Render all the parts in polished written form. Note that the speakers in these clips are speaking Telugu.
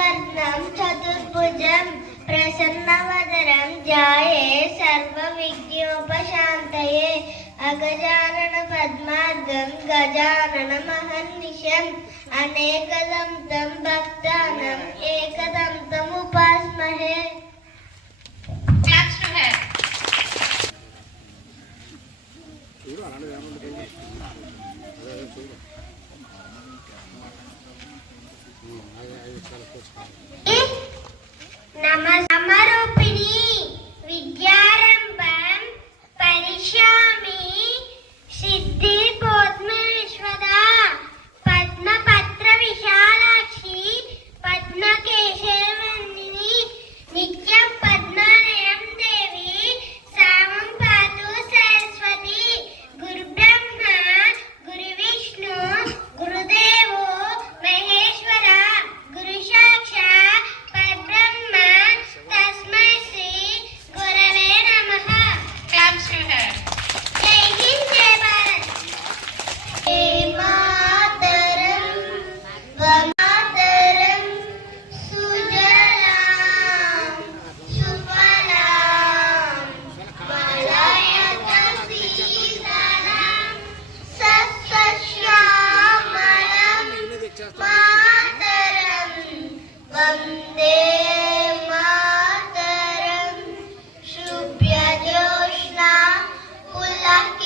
वर्णं चतुर्भुजं प्रसन्नवदनं ध्याये सर्वविघ्नोपशान्तये अगजानन पद्मार्गं गजाननमहर्निशम् अनेकदं तं भक्तानाम् एकदं तमुपास्महे। नमरूपिणी विद्यारंभं परिश्यामि सिद्धिर्बोधमेश्वरा पद्मपत्र विशालाक्षी पद्मकेशवन्दिनी नित्यं पद्मनयं देवी सामं पातु सरस्वती। गुरुब्रह्मा गुरुविष्णु गुरुदेवो महेश्वरा गुरु साक्षात् परब्रह्म तस्मै श्री गुरवे नमः। जय हिंद जय भारत। जय मातरम वमातरम सुजलाम सुफलाम मलयजशीतलाम सस्यश्यामलाम मातरं वन्दे मातरं। शुभ्रजोत्स्ना पुलकितयामिनी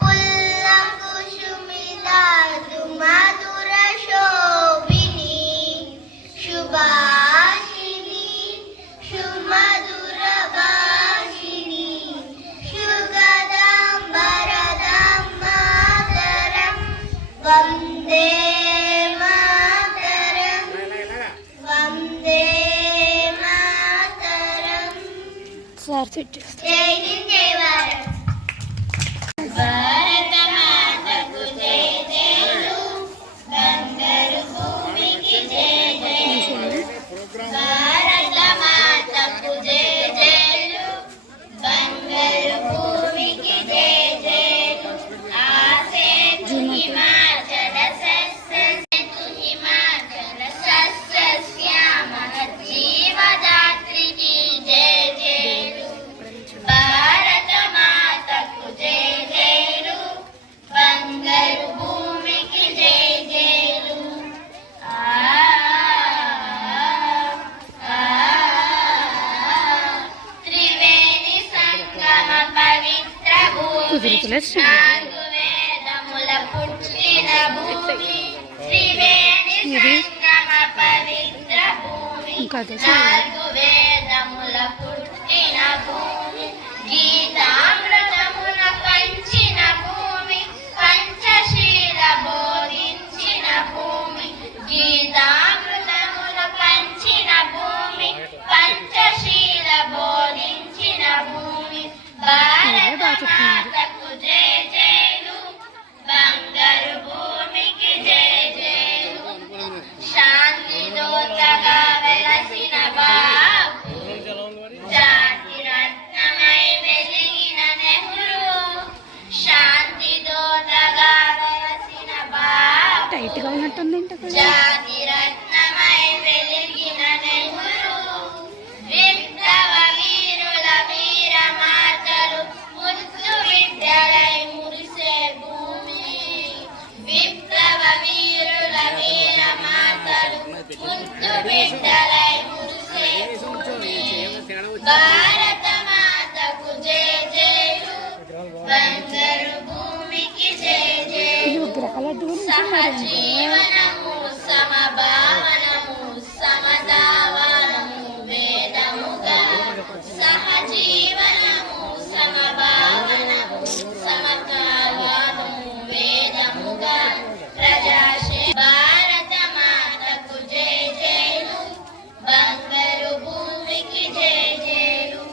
पुल्लकुसुमिता मधुरशोभिनी शुभाशिनी सुमधुरभाषिणी सुगदां वरदां मातरं वन्दे मातरं वन्दे मातरं। जय हिंद जय भारत। भारत मातకు जय जयलु బంగారు భూమికి जय जयलु भारत मातకు जय जयलु బంగారు భూమికి जय जयलु आसे तु हिमाचल सस्य तु हिमाचल सस्य श्यामल जीवदात्री की जय जयलु भारत मातకు जय जयलु బంగారు భూమికి जय जयलु త్రివేణి సంగమ పవిత్ర భూమి నాలుగు వేదముల పుట్టిన భూమి త్రివేణి సంగమ పవిత్ర భూమి నాలుగు వేదముల పుట్టిన భూమి గీతామృతమున పంచిన భూమి పంచశీల బోధించిన భూమి గీతామృతమున పంచిన భూమి పంచశీల బోధించిన భూమి భారత మాతకు జయ జయలు బంగారు భూమికి జయ జయలు శాంతి దూతగా వెలసిన బాపు జాతి రత్నమై వెలిగిన నెహ్రూ శాంతి దూతగా వెలసిన బాపు జాతి రత్నమై వెలిగిన నెహ్రూ విప్లవ వీరుల వీర మాతలు ముద్దు బిడ్డలై మురిసే భూమి విప్లవ వీరుల వీర మాతలు ముద్దు బిడ్డలై మురిసే భూమి భారత మాతకు జయ జయలు బంగారు భూమికి జయ జయలు సహజీవనము సమభావనము సమతావనము వేదముగా సహజీవనము సమభావనము సమతావనము వేదముగా ప్రజాశే భారత మాతకు జయ జయలు బంగారు భూమికి జయ జయలు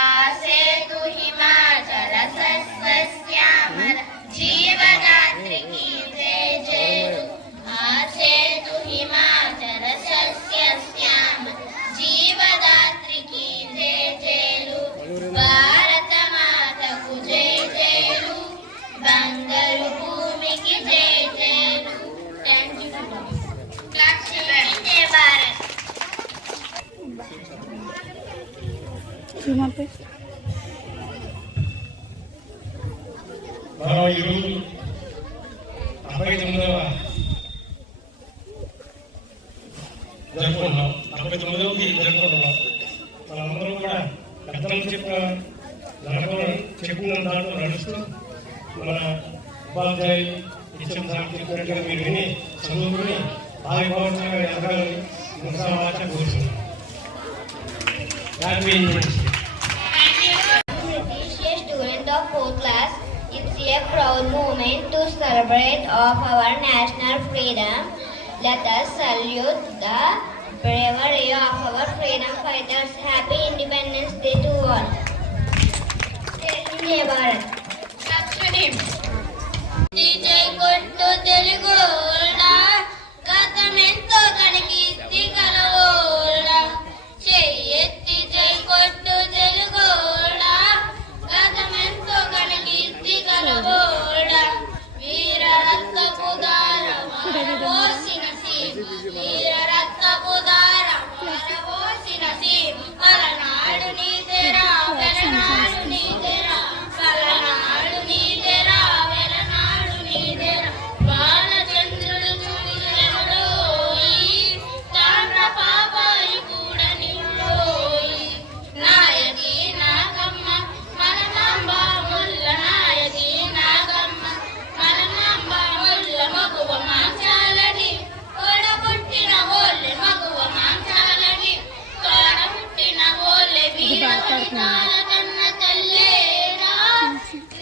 ఆసేతు హిమాచల సస్యశ్యామల జీవదాత్రికి జయ జయలు ఆసే మనం ఈరోజు 49వ జరుపుకుంటున్నాం. 49వ జరుపుకుంటున్నాం. మనందరూ కూడా పెద్దలు చెప్పిన దాంట్లో నడుస్తూ మన ఉపాధ్యాయులు ఇచ్చిన చెప్పినట్టుగా మీరు విని చదువుకుని ఆవిర్భావంగా ఎదగాలని మనసావాచ కోరుతున్నాం. Student of 4th class, it's a proud moment to celebrate of our national freedom. Let us salute the bravery of our freedom fighters. Happy Independence Day to all. Jai Bharat. జై కొట్టు తెలుగోడా గతమెంతో కనికీర్తి కలవోడా చెయ్యెత్తి జై కొట్టు తెలుగోడా గతమెంతో కనికీర్తి కలవోడా వీర రక్తపు దారం పోసిన సీమ వీర రక్తపు దారం పోసిన సీమ పలనాడు నీదెరా వెలనాడు నీదెరా పలనాడు నీదెరా వెలనాడు నీదెరా బాలచంద్రుడు చూడెవడోయి తామ్ర పాపాయి కూడా నిండోయి నాయకి నాగమ్మ మనమాంబ ముల్ల నాయకి నాగమ్మ మనమాంబ ముల్ల మగువ మాంచాలని తోడబుట్టిన ఓళ్ళె మగువ మాంచాలని తోడబుట్టిన ఓళ్ళె వీరవనితాల కన్న తల్లేరా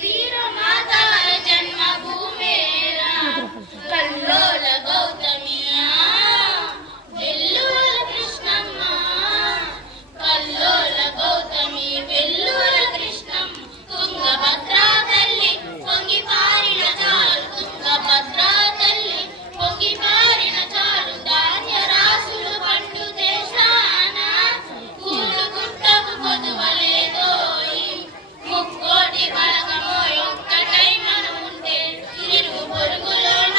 వీరమాతాల జన్మభూమేరా కల్లోల గౌతమియా వెల్లుల కృష్ణమ్మ కల్లోల గౌతమి వెల్లుల కృష్ణమ్మ తుంగభద్రా తల్లి పొంగి పారిన చాలు తుంగభద్రా తల్లి పొంగి పారిన చాలు ధాన్య రాసులు పండు దేశాన కూడు గుట్టకు పొదువలేదోయి ముక్కోటి బలగమోయ్ ఒక్కటై మనం ఉంటే ఇరుగు పొరుగులోన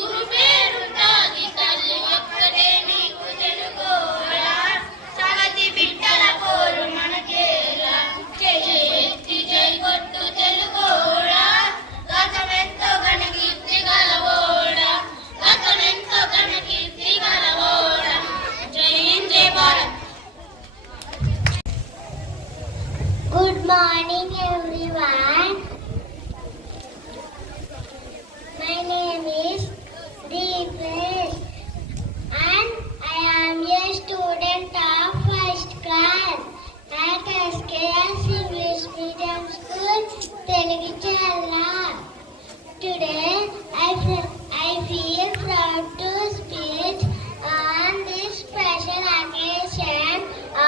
ఊరు పేరుంటాది తల్లి ఒక్కటే నీకు తెలుగోడా సగతి బిడ్డల కోరు మనకేలా చెయ్యెత్తి జై కొట్టు తెలుగోడా గతమెంతో కనికీర్తి గలవోడా గతమెంతో కనికీర్తి గలవోడా జై హింద్ జై Bharat. Good morning everyone. My name is Deepesh and I am a student of first class at SKS English Medium School, Telugu. Today I feel proud to speak on this special occasion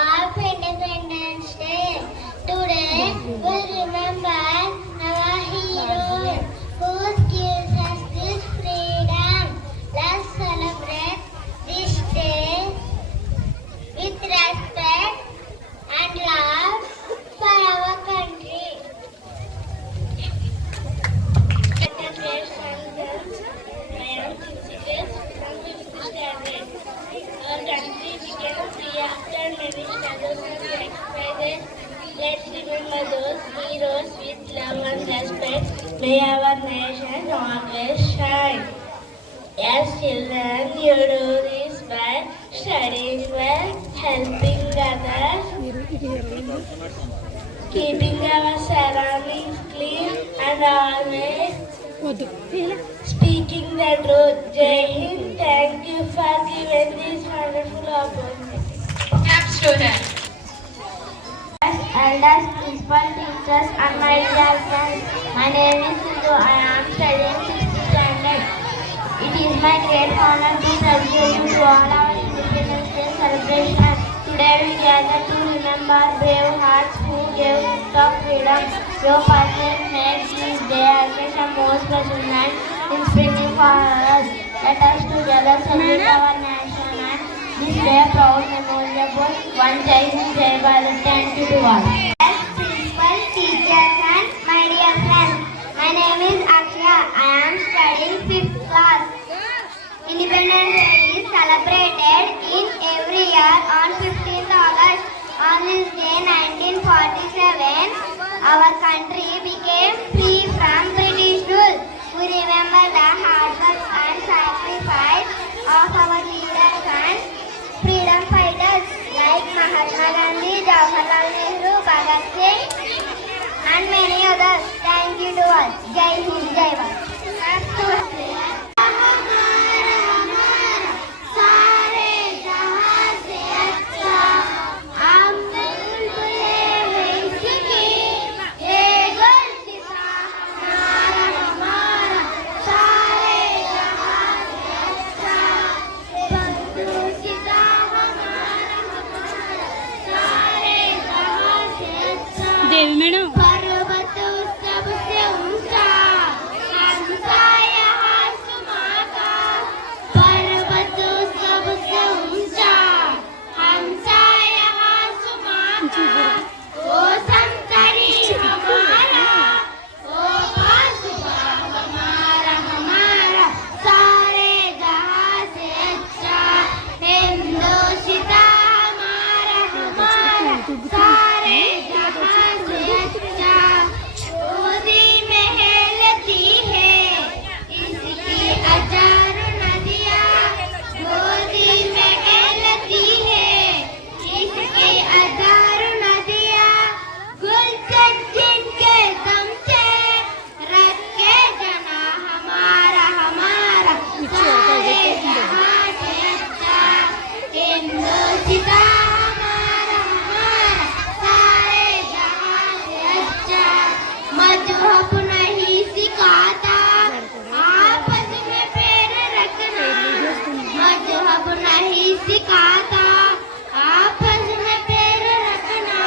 of Independence Day. Today we remember our hero who gives us this freedom. Let's celebrate this day with respect and love for our country. I am Kishikesh from 5th standard. Our country became free after many struggles and sacrifices. Let's remember those heroes with love and respect. May our nation always shine. As children, you do this by studying well, helping others, keeping our surroundings clean, and always speaking the truth. Jai Hind. Thank you for giving this wonderful opportunity. Student. Elders, principal, teachers, and my dear friends. My name is Sindhu. I am studying 6th standard. It is my great honor to welcome you to all our Independence Day celebration. Today we gather to remember brave hearts who gave us freedom. Your presence makes this day occasion more special and inspiring for us. Let us together celebrate our nation and this day proud memorable. One Jai Hind, Jai Bharat. Thank you to all. As principal, teachers and my dear friends, my name is Akshya. I am studying 5th class. Independence Day is celebrated in every year on 15th August. On this day, 1940. 1947, our country became free from British rule. We remember the hard work and sacrifice of our leaders and freedom fighters like Mahatma Gandhi, Jawaharlal Nehru, Bhagat Singh, and many others. Thank you to all. Jai Hind, Jai Bharat. Devi madam पर्वत सबसे ऊंचा हंसा यहाँ सुमाता पर्वत सबसे ऊंचा हंसा यहाँ सुमाता ओ संतरी हमारा ओ बासुआ हमारा हमारा सारे जहां से अच्छा हिंदोशिता हमारा हमारा सारे जहां गोदी में हेलती है इसकी हजारों नदियाँ गोदी में हेलती है इसकी हजारों नदियाँ गुलशन जिनके दम से रखे जना हमारा हमारा सारे जहां से अच्छा हिंदोशिता मजहब नहीं सिखाता आपस में पैर रखना मजहब नहीं सिखाता आपस में पैर रखना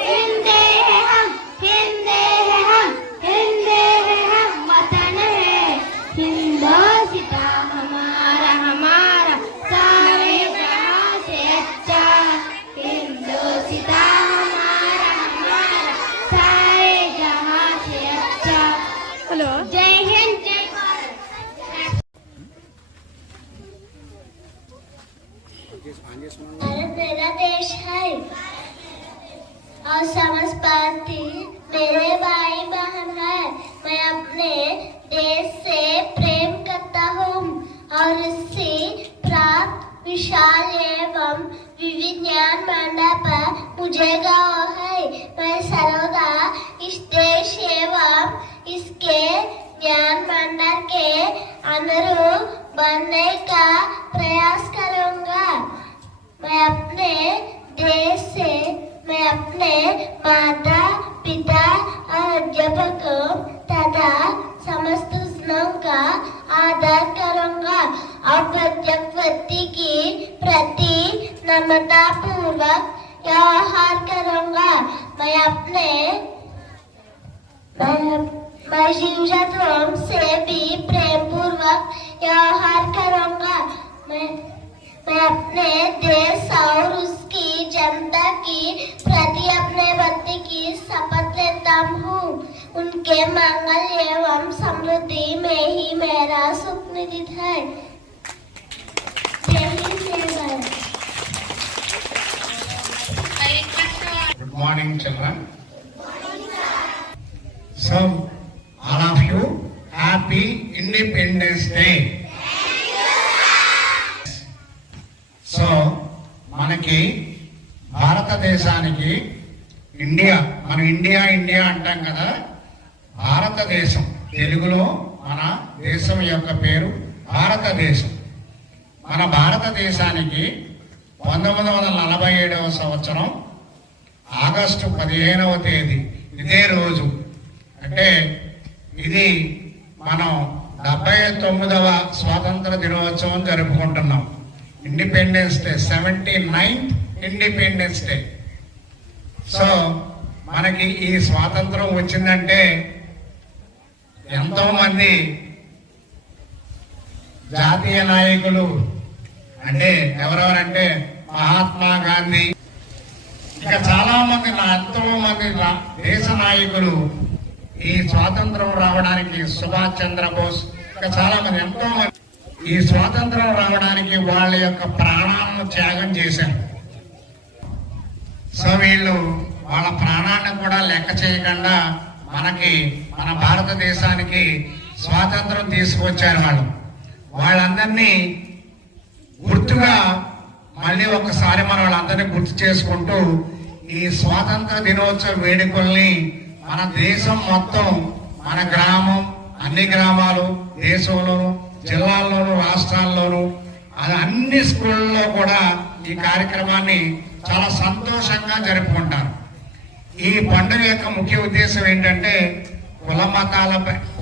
हिंदे हैं हम हिंदे हैं हम हिंदे हैं हम वतन है हिंदोशिता हमारा हमारा सारे जहां से अच्छा हिंदोशिता हेलो जय हिंद जय भारत भारत मेरा देश है और समझपाती मेरे भाई बहन है मैं अपने देश से प्रेम करता हूँ और इससे प्राप्त विशाल एवं विविध ज्ञान मंडप पर मुझे गाँव है मैं सर्वदा इस देश एवं इसके ज्ञान भंडार के अनुरूप बनने का प्रयास करूंगा मैं अपने देश से मैं अपने माता पिता और अध्यापकों तथा समस्त जनों का आदर करूंगा और प्रत्येक व्यक्ति की प्रति नम्रता पूर्वक व्यवहार करूंगा मैं अपने मैं शिव तत्वों से भी प्रेम पूर्वक व्यवहार करूंगा मैं अपने देश और उसकी जनता की प्रति अपने भक्ति की शपथ लेता हूँ उनके मंगल एवं समृद्धि में ही मेरा सुख निहित है जय हिंद जय Bharat Good morning, children. So, all of you, happy Independence Day. So మనకి భారతదేశానికి ఇండియా మనం ఇండియా ఇండియా అంటాం కదా భారతదేశం తెలుగులో మన దేశం యొక్క పేరు భారతదేశం మన భారతదేశానికి 1947వ సంవత్సరం ఆగస్టు 15వ తేదీ ఇదే రోజు అంటే ఇది మనం 79వ స్వాతంత్ర దినోత్సవం జరుపుకుంటున్నాం independence day 79th independence day so మనకి ఈ స్వాతంత్రం వచ్చిందంటే ఎంతో మంది జాతీయ నాయకులు అంటే ఎవరెవరంటే మహాత్మా గాంధీ ఇంకా చాలా మంది ఎంతో మంది దేశ నాయకులు ఈ స్వాతంత్రం రావడానికి సుభాష్ చంద్రబోస్ ఇంకా చాలా మంది ఎంతో మంది ఈ స్వాతంత్రం రావడానికి వాళ్ళ యొక్క ప్రాణాలను త్యాగం చేశారు సో వీళ్ళు వాళ్ళ ప్రాణాన్ని కూడా లెక్క చేయకుండా మన భారతదేశానికి స్వాతంత్రం తీసుకొచ్చారు. వాళ్ళందరినీ గుర్తుగా మళ్ళీ ఒకసారి మనం వాళ్ళందరినీ గుర్తు చేసుకుంటూ ఈ స్వాతంత్ర దినోత్సవ వేడుకల్ని మన దేశం మొత్తం, మన గ్రామం, అన్ని గ్రామాలు, దేశంలోను, జిల్లాల్లోను, రాష్ట్రాల్లోనూ, అన్ని స్కూళ్ళలో కూడా ఈ కార్యక్రమాన్ని చాలా సంతోషంగా జరుపుకుంటారు. ఈ పండుగ యొక్క ముఖ్య ఉద్దేశం ఏంటంటే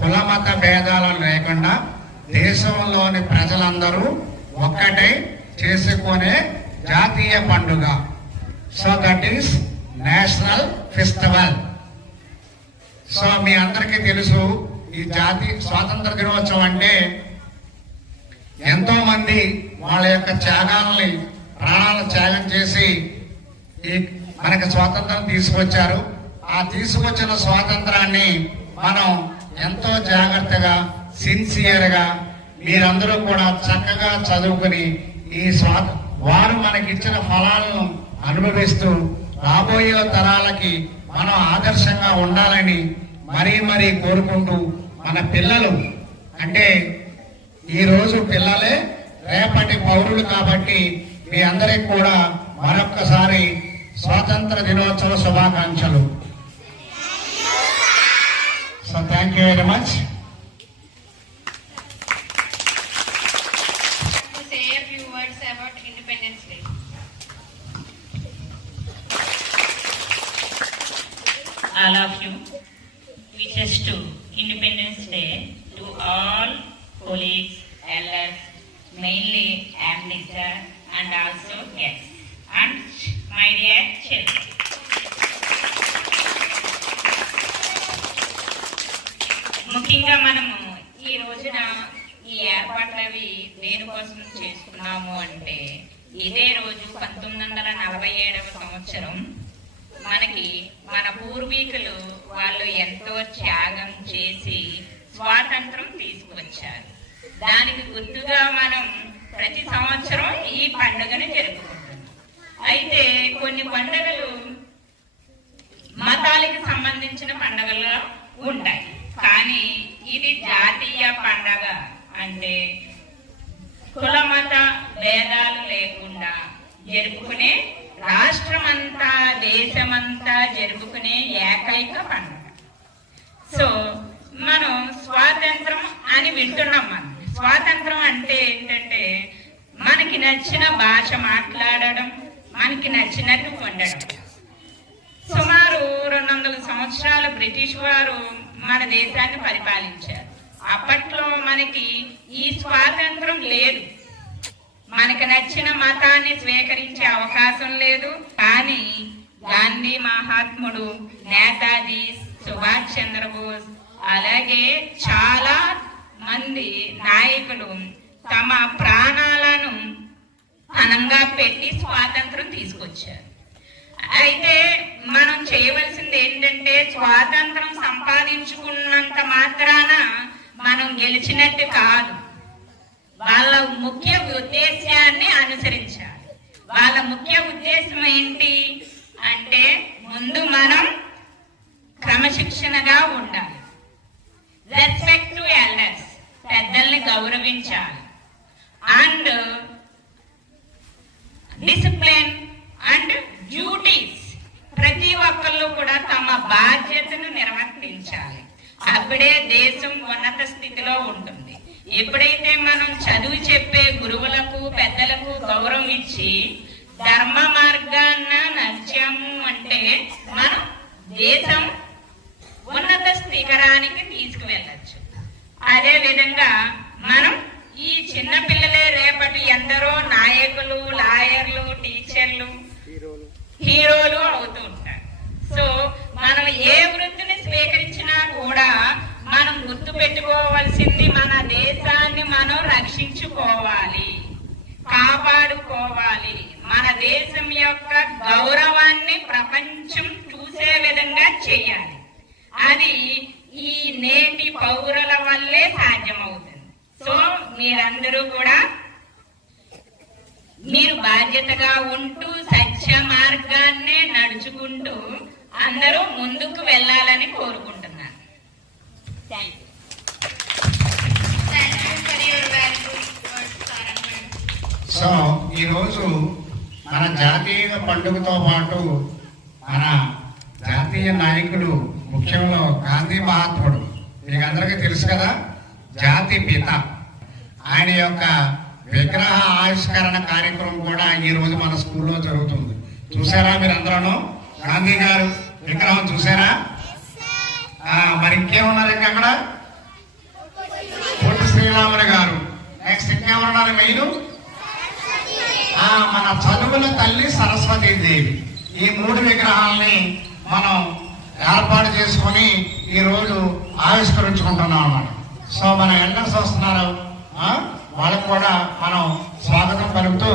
కులమత భేదాలు లేకుండా దేశంలోని ప్రజలందరూ ఒక్కటే చేసుకునే జాతీయ పండుగ. So that is national festival. So మీ అందరికీ తెలుసు, ఈ స్వాతంత్ర దినోత్సవం అంటే ఎంతో మంది వాళ్ళ యొక్క త్యాగాలని, ప్రాణాలను త్యాగం చేసి మనకి స్వాతంత్రం తీసుకొచ్చారు. ఆ తీసుకొచ్చిన స్వాతంత్రాన్ని మనం ఎంతో జాగ్రత్తగా, సిన్సియర్గా మీరందరూ కూడా చక్కగా చదువుకుని వారు మనకిచ్చిన ఫలాలను అనుభవిస్తూ రాబోయే తరాలకి మనం ఆదర్శంగా ఉండాలని మరీ కోరుకుంటూ, మన పిల్లలు అంటే ఈరోజు పిల్లలే రేపటి పౌరులు కాబట్టి మీ అందరికి కూడా మరొక్కసారి స్వాతంత్ర దినోత్సవ శుభాకాంక్షలు. So thank you very much. All of you wishes to Independence Day to all colleagues, elders, mainly Amritsar and also guests and my dear children. ముఖ్యంగా మనము ఈ రోజున ఈ ఏర్పాట్లవి దేనికోసం చేసుకున్నాము అంటే ఇదే రోజు 1947వ సంవత్సరం మనకి మన పూర్వీకులు వాళ్ళు ఎంతో త్యాగం చేసి స్వాతంత్రం తీసుకొచ్చారు. దానికి గుర్తుగా మనం ప్రతి సంవత్సరం ఈ పండుగను జరుపుకుంటున్నాం. అయితే కొన్ని పండుగలు మతాలకు సంబంధించిన పండుగలు ఉంటాయి, కానీ ఇది జాతీయ పండుగ. అంటే కుల మత భేదాలు లేకుండా జరుపుకునే, రాష్ట్రమంతా దేశమంతా జరుపుకునే ఏకైక పండుగ. సో మనం స్వాతంత్రం అని వింటున్నాం. మనం స్వాతంత్రం అంటే ఏంటంటే మనకి నచ్చిన భాష మాట్లాడడం, మనకి నచ్చినట్టు ఉండడం. సుమారు 200 సంవత్సరాలు బ్రిటిష్ వారు మన దేశాన్ని పరిపాలించారు. అప్పట్లో మనకి ఈ స్వాతంత్రం లేదు, మనకు నచ్చిన మతాన్ని స్వీకరించే అవకాశం లేదు. కానీ గాంధీ మహాత్ముడు, నేతాజీ సుభాష్ చంద్రబోస్, అలాగే చాలా మంది నాయకులు తమ ప్రాణాలను పణంగా పెట్టి స్వాతంత్రం తీసుకొచ్చారు. అయితే మనం చేయవలసింది ఏంటంటే స్వాతంత్రం సంపాదించుకున్నంత మాత్రాన మనం గెలిచినట్టు కాదు, వాళ్ళ ముఖ్య ఉద్దేశాన్ని అనుసరించాలి. వాళ్ళ ముఖ్య ఉద్దేశం ఏంటి అంటే ముందు మనం క్రమశిక్షణగా ఉండాలి, రెస్పెక్ట్ టు ఎల్డర్స్, పెద్దల్ని గౌరవించాలి, అండ్ డిసిప్లిన్ అండ్ డ్యూటీస్, ప్రతి ఒక్కళ్ళు కూడా తమ బాధ్యతను నిర్వర్తించాలి. అప్పుడే దేశం ఉన్నత స్థితిలో ఉంటుంది. ఎప్పుడైతే మనం చదువు చెప్పే గురువులకు, పెద్దలకు గౌరవం ఇచ్చి ధర్మ మార్గాన్న నడిచాము అంటే మనం దేశం ఉన్నత శిఖరానికి తీసుకువెళ్ళచ్చు. అదే విధంగా మనం ఈ చిన్న పిల్లలే రేపటి ఎందరో నాయకులు, లాయర్లు, టీచర్లు, హీరోలు అవుతూ ఉంటారు. సో మనం ఏ వృత్తిని స్వీకరించినా కూడా మనం గుర్తు పెట్టుకోవాల్సింది మన దేశాన్ని మనం రక్షించుకోవాలి, కాపాడుకోవాలి. మన దేశం యొక్క గౌరవాన్ని ప్రపంచం చూసే విధంగా చేయాలి. అది ఈ నేటి పౌరుల వల్లే సాధ్యమవుతుంది. సో మీరందరూ కూడా మీరు బాధ్యతగా ఉంటూ సత్య మార్గాన్నే నడుచుకుంటూ అందరూ ముందుకు వెళ్ళాలని కోరుకుంటున్నాను. Thank you. సో ఈరోజు మన జాతీయ పండుగతో పాటు మన జాతీయ నాయకుడు ముఖ్యంలో గాంధీ మహాత్ముడు మీకు అందరికీ తెలుసు కదా, జాతి పిత. ఆయన యొక్క విగ్రహ ఆవిష్కరణ కార్యక్రమం కూడా ఈ రోజు మన స్కూల్లో జరుగుతుంది. చూసారా మీరు అందరూ? గాంధీ గారు విగ్రహం చూసారా? మరి ఇంకేమున్నారు ఇంకా అక్కడ? పొట్టి శ్రీరాములు గారు. నెక్స్ట్ ఇంకేమన్నారు? మెయిన్ మన చదువుల తల్లి సరస్వతీదేవి. ఈ 3 విగ్రహాలని మనం ఏర్పాటు చేసుకుని ఈ రోజు ఆవిష్కరించుకుంటున్నాం అన్నమాట. సో మన ఎల్డర్స్ వస్తున్నారు, వాళ్ళకు కూడా మనం స్వాగతం పలుకుతూ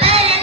Bye.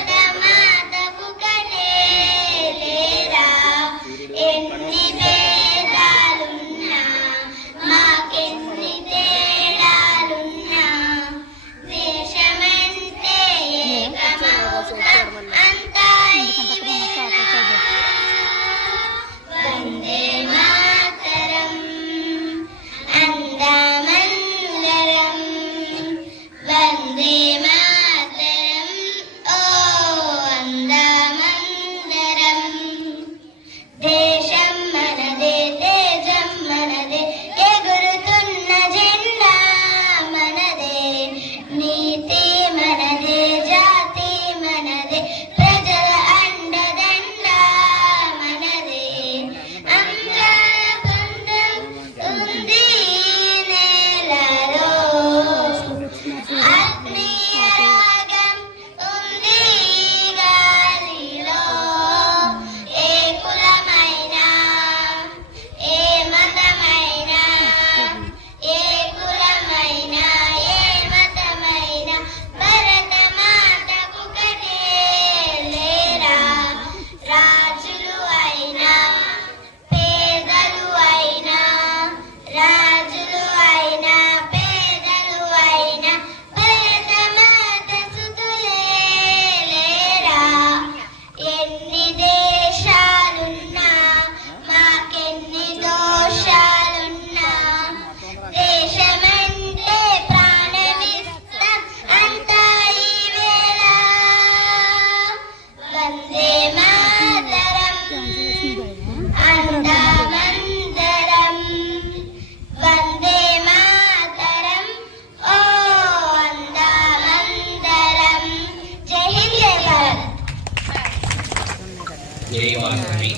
జై వాసవి,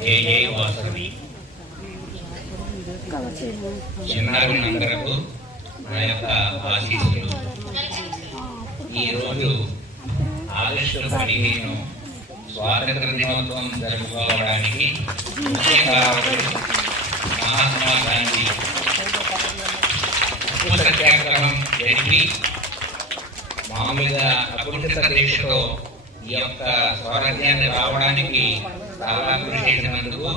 జై జై వాసవి. చిన్నారులందరకు నా యొక్క ఆశీస్సులు. ఈరోజు ఆగస్టు 15 స్వాతంత్ర దినోత్సవం జరుపుకోవడానికి ముఖ్య కారకుడు మహాత్మా గాంధీ ఉప్పు సత్యాగ్రహం జరిపి మామూలుగా అకుంఠిత దీక్షతో ఈ యొక్క స్వరాజ్యాన్ని రావడానికి చాలా కృషి చేసినందుకు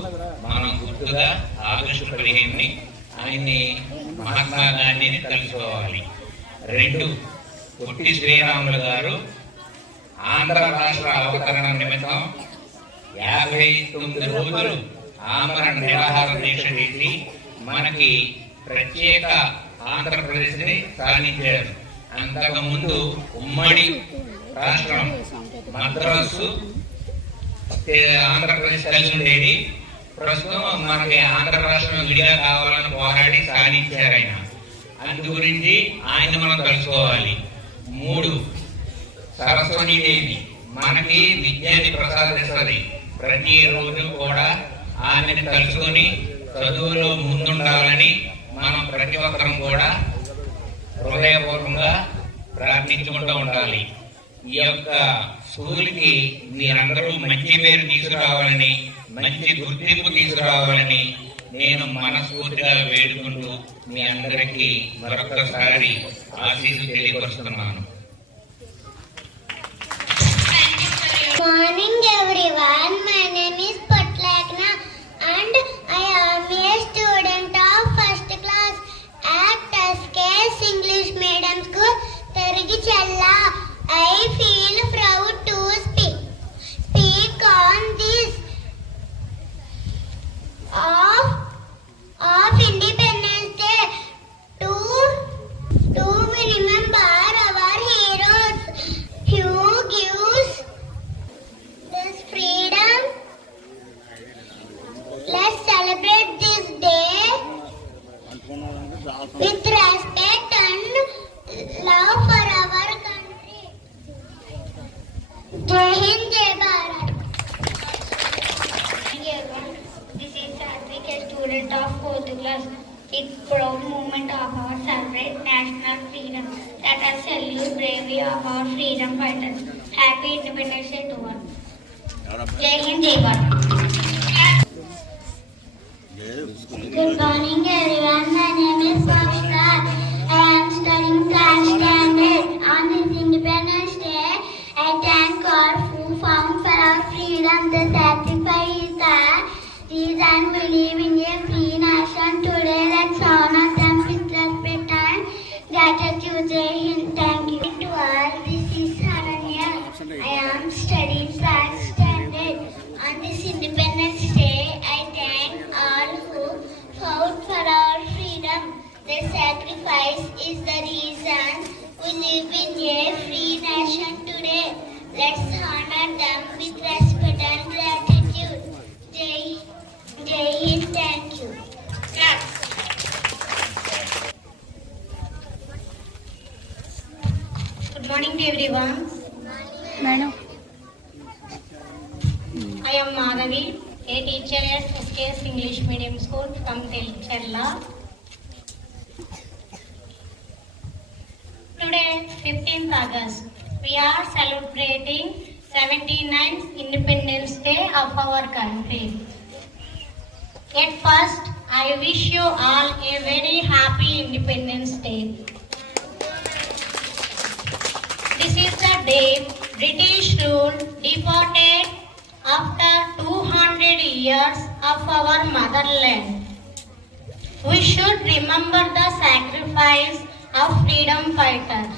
మనం గుర్తుగా ఆగస్టు 15 ఆయన్ని మహాత్మా గాంధీని కలుసుకోవాలి. 2 పొట్టి శ్రీరాములు గారు ఆంధ్ర రాష్ట్ర అవతరణ నిమిత్తం 59 రోజులు ఆమరణ నిరాహార దీక్ష చేసి మనకి ప్రత్యేక ఆంధ్రప్రదేశ్ ని సాధించారు. అంతకుముందు ఉమ్మడి రాష్ట్రం మద్రాసు ఆంధ్రప్రదేశ్ కలిసి ఉండేది. ప్రస్తుతం మనకి ఆంధ్ర రాష్ట్రం విడిగా కావాలని పోరాడి సాధించారు ఆయన. అందు గురించి ఆయన మనం కలుసుకోవాలి. 3 సరస్వతీదేవి మనకి విద్యాన్ని ప్రసాదిస్తుంది. ప్రతిరోజు కూడా ఆమెను కలుసుకొని చదువులో ముందుండాలని మనం ప్రతి ఒక్కరం కూడా హృదయపూర్వకంగా ప్రార్థించుకుంటూ ఉండాలి. ఈ యొక్క స్కూల్కి మీరందరూ మంచి పేరు తీసుకురావాలని, మంచి గుర్తింపు తీసుకురావాలని నేను మనస్ఫూర్తిగా వేడుకుంటూ మీ అందరికీ మరొకసారి ఆశీస్సులు తెలియపరుస్తున్నాను. Morning everyone, my name is Patlakna and I am a student of first class at SKS English Medium School, Tarigichalla. I feel proud to speak on this of Independence Day to remember our heroes who gives this freedom. Let's celebrate this day with respect and love for our country. Jai Hind, Jai Bharat. Thank you everyone. This is Satvik, a student of 4th class. It's proud moment of our celebrate national freedom. Let us salute bravery of our freedom fighters. Happy Independence Day to all. Jai Hind, Jai Bharat. Good morning everyone. My name is Sakshita. I am studying class standard. On this Independence Day, I thank God who found for our freedom the sacrifice that reason we live in a free nation. Today, let's honor them with respect and gratitude. Jai Hind. Thank you to all. This is Ananya. I am studying class standard. On this Independence Day, I thank all who fought for our freedom. Their sacrifice is the reason we live in a free nation today. Let's honor them with respect and gratitude. Jai Hind. Thank you. Clap. Good morning to everyone. Madam. I am Madhavi, a teacher at SKS English Medium School from Telcherla. Today, 15th August, we are celebrating 79th Independence Day of our country. At first, I wish you all a very happy Independence Day. This is the day British rule departed after 200 years of our motherland. We should remember the sacrifice of freedom fighters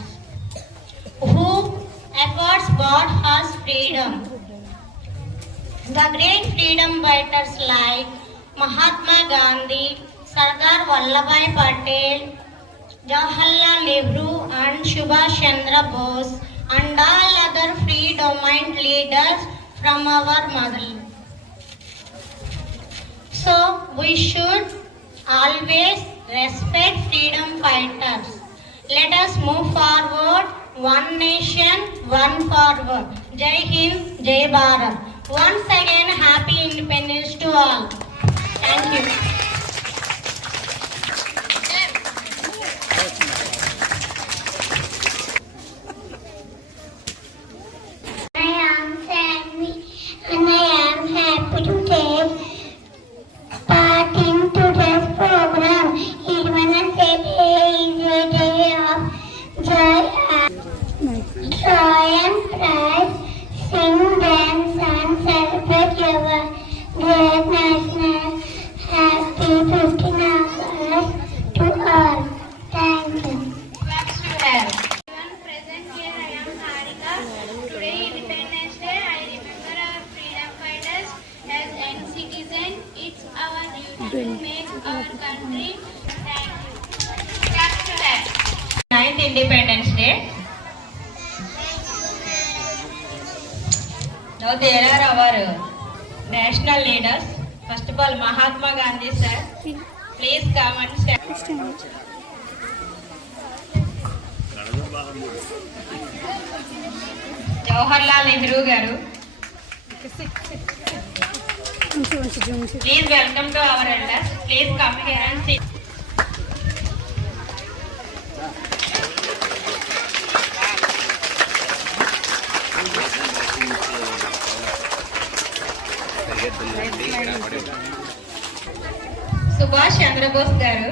who efforts brought us freedom. The great freedom fighters like Mahatma Gandhi, Sardar Vallabhbhai Patel, Jawaharlal Nehru and Subhash Chandra Bose and all other freedom leaders from our motherland. So we should always respect freedom fighters. Let us move forward, one nation, one forward. Jai Hind, Jai Bharat. Once again, happy independence to all. Thank you. I am Sanvi and I am happy to take part in today's program. Independence Day is a day of joy and pride. Sing, dance and celebrate your great national happy 15th August to all. Thank you. Present here, I am Harika. Today, Independence Day, I remember our freedom fighters as young citizens. It's our duty to make our country. Thank you. 9th Independence Day. Now there are our national leaders. First of all, Mahatma Gandhi sir. Please come and stand. Jawaharlal Nehru garu. Please welcome to our elders. Please come here and sit. Subhash Chandrabose గారు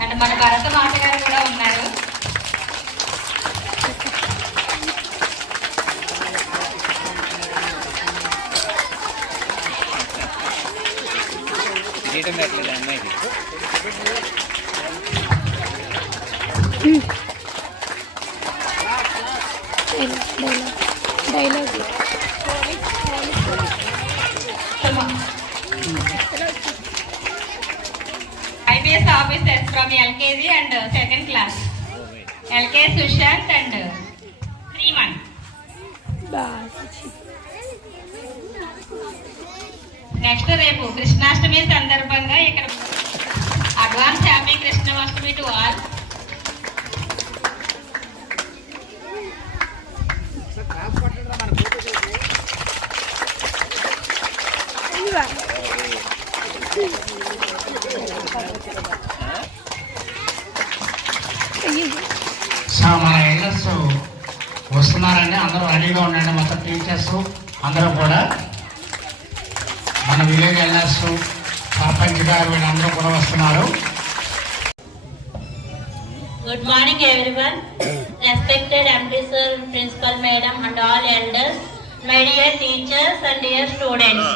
అండ్ మన భరత మాత గారు కూడా ఉన్నారు. IPS officers from LKG and second class. LK Sushant and Freeman. Next రేపు కృష్ణాష్టమి సందర్భంగా ఇక్కడ advance happy Krishnashtami to all. మన ఎల్డర్స్ వస్తున్నారండి, అందరూ రెడీగా ఉండండి. మొత్తం టీచర్స్ అందరూ కూడా, మన విలేజ్ ఎల్డర్స్, సర్పంచ్ గారు వీళ్ళందరూ కూడా వస్తున్నారు. Good morning everyone. Respected MD sir, principal madam and all elders, my dear teachers and dear students.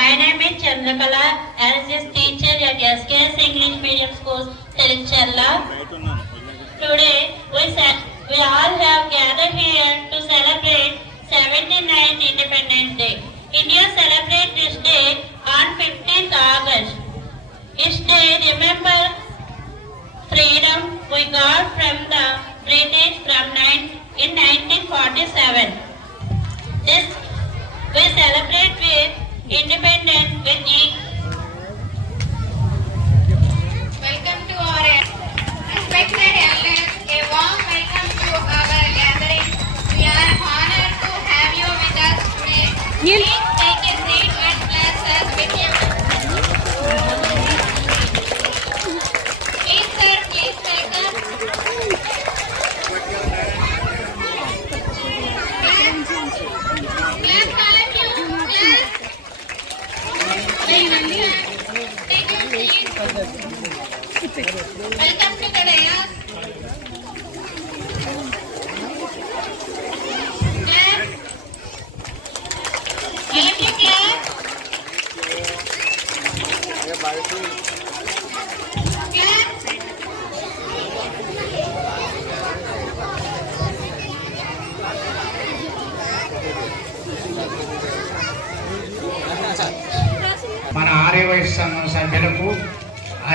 My name is Chandrakala, LCS teacher at SKS English Medium School, Telikcherla. Today we all have gathered here to celebrate 79th Independence Day. India celebrates this day on 15th August. This day remember freedom we got from the British in 1947. This we celebrate with independence with the welcome to our respected elders. A warm welcome to our gathering. We are honored to have you with us today. Please take a seat and bless us with you. Please sir, please welcome. Bless all of you. Bless. Take a seat. Welcome to the dais. Clap. All of you clap. Clap. మన ఆర్యవైశ్య సంఘం సభ్యులకు,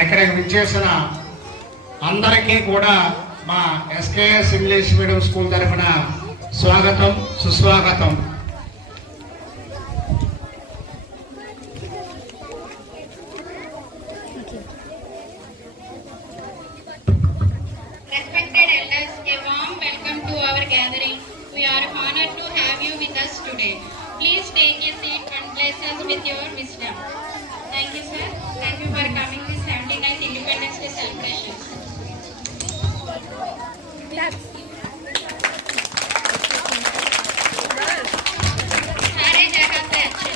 ఇక్కడికి విచ్చేసిన అందరికీ కూడా మా ఎస్కేఎస్ ఇంగ్లీష్ మీడియం స్కూల్ తరఫున స్వాగతం, సుస్వాగతం. Respected elders, a warm welcome to our gathering. We are honored to have you with us today. Day. Please take a seat and bless us with your wisdom. Thank you, sir. Thank you for coming to 79th Independence Day celebrations. Sare Jahan Se Achhe,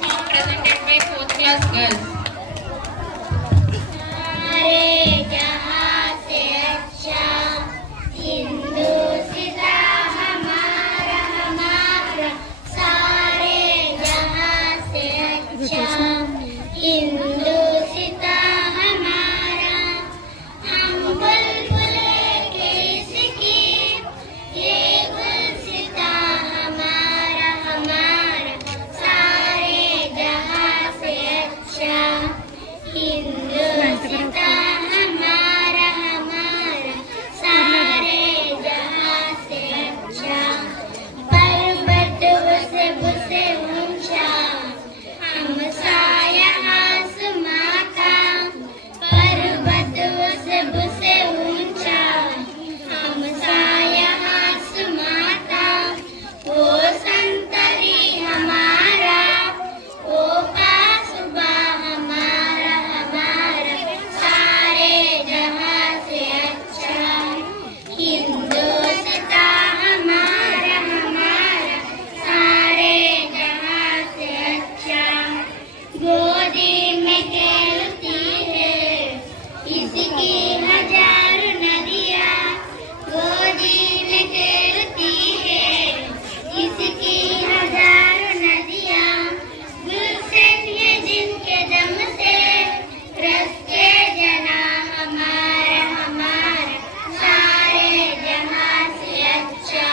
song presented by 4th class girls. सारे जहाँ से अच्छा हिंदुस्तां हमारा हमारा सारे जहाँ से अच्छा हिंदुस्तां हमारा हम बुलबुले के इसकी ये गुलसितां हमारा हमारा सारे जहाँ से अच्छा हिंदुस्तां हमारा हमारा सारे जहाँ से अच्छा पर्वत से बुसे ऊंचा हम साया आसमां का पर्वत से बुसे ऊंचा हम साया आसमां का वो संतरी हमारा वो पासुबा हमारा हमारा सारे जहाँ से अच्छा हिंदुस्तां हमारा हमारा सारे जहाँ से अच्छा गोदी में खेलती है इसकी हजारों नदियाँ गोदी में खेलती है इसकी हजारों नदियाँ गुलशन है जिनके दम से रस्ते जना हमारा हमारा सारे जहाँ से अच्छा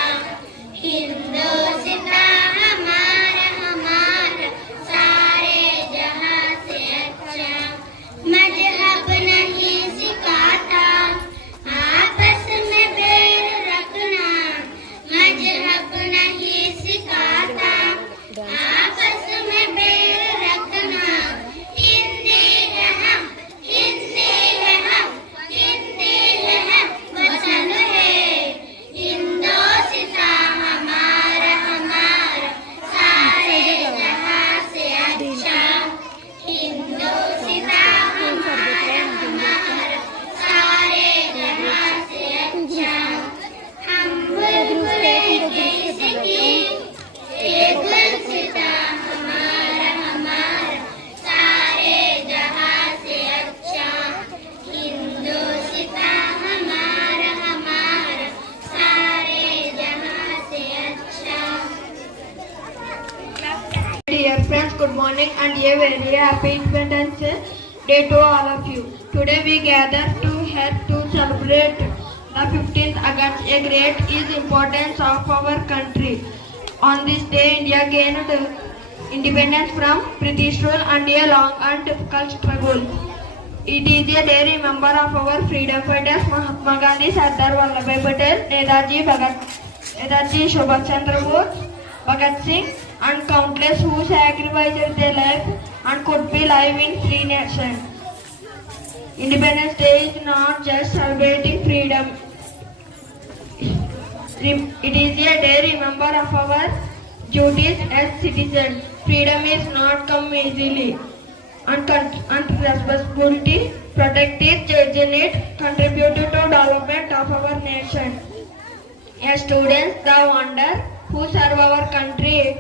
हिंदुस्तां हमारा हमारा सारे जहाँ से अच्छा मजहब नहीं सिखाता आपस में बैर रखना मजहब नहीं सिखाता आपस में बैर रखना हिंदी है हम हिंदी है हम हिंदी है हम वतन है हिंदुस्तां हमारा हमारा सारे जहाँ से अच्छा हिंदुस्तां हमारा हमारा सारे जहाँ से अच्छा हम बुलबुले के इसकी ये गुलसितां हमारा हमारा सारे जहाँ से अच्छा हिंदुस्तां हमारा हमारा सारे जहाँ से अच्छा Dear friends, good morning and a very happy Independence Day to all of you. Today we gather here to celebrate the 15th August, a great importance of our country. On this day, India gained independence from British rule and a long and difficult struggle. It is a day remember of our freedom fighters Mahatma Gandhi, Sardar Vallabhbhai Patel, Netaji Subhash Chandra Bose, Bhagat Singh and countless who sacrificed their life and could be live in free nation. Independence Day is not just celebrating freedom. It is a day remember of our duties as citizens. Freedom is not come easily. And responsibility, protect it, changing it, contribute to development of our nation. As students, the wonder who serve our country.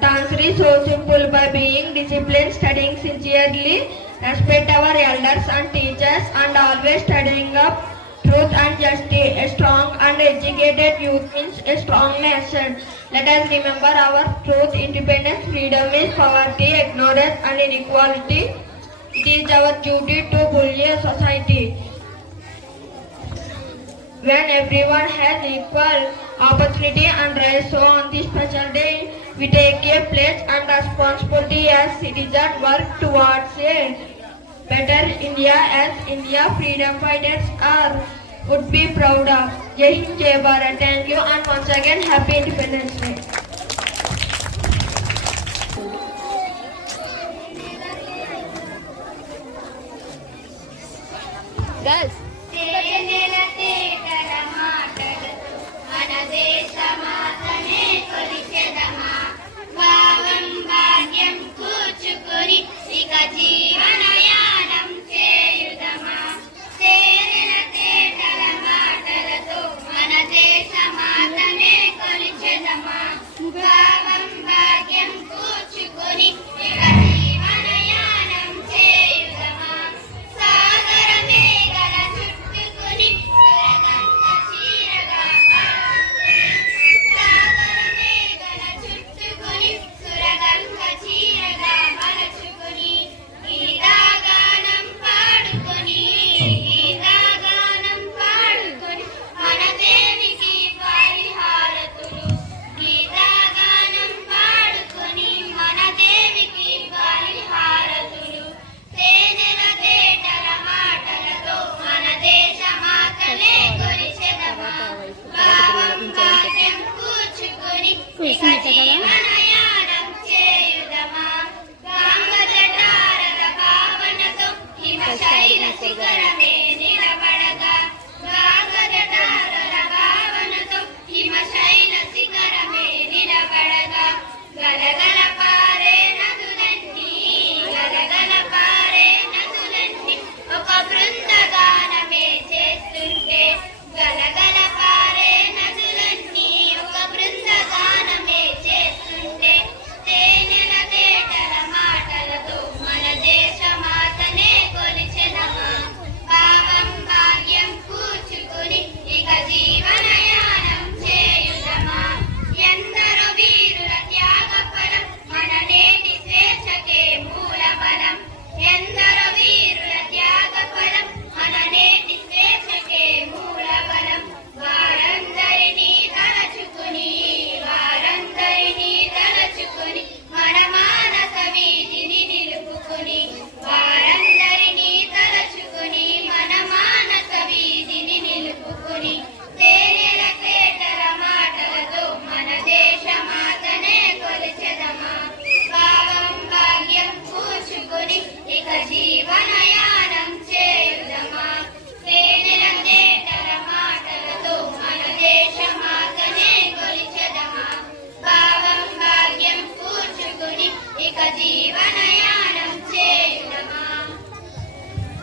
The answer is so simple: by being disciplined, studying sincerely, respect our elders and teachers, and always studying up truth and justice. A strong and educated youth means a strong nation. Let us remember our truth. Independence, freedom is poverty, ignorance and inequality. It is our duty to build a society when everyone has equal opportunity and rights. So on this special day, we take a pledge and responsibility as citizens, work towards a better India as India freedom fighters would be proud of. Jai Hind, Jai Bharat. Thank you and once again Happy Independence Day. మన దేశ మాతనే కొలిచెదమా కూర్చున్నట్టు కదా.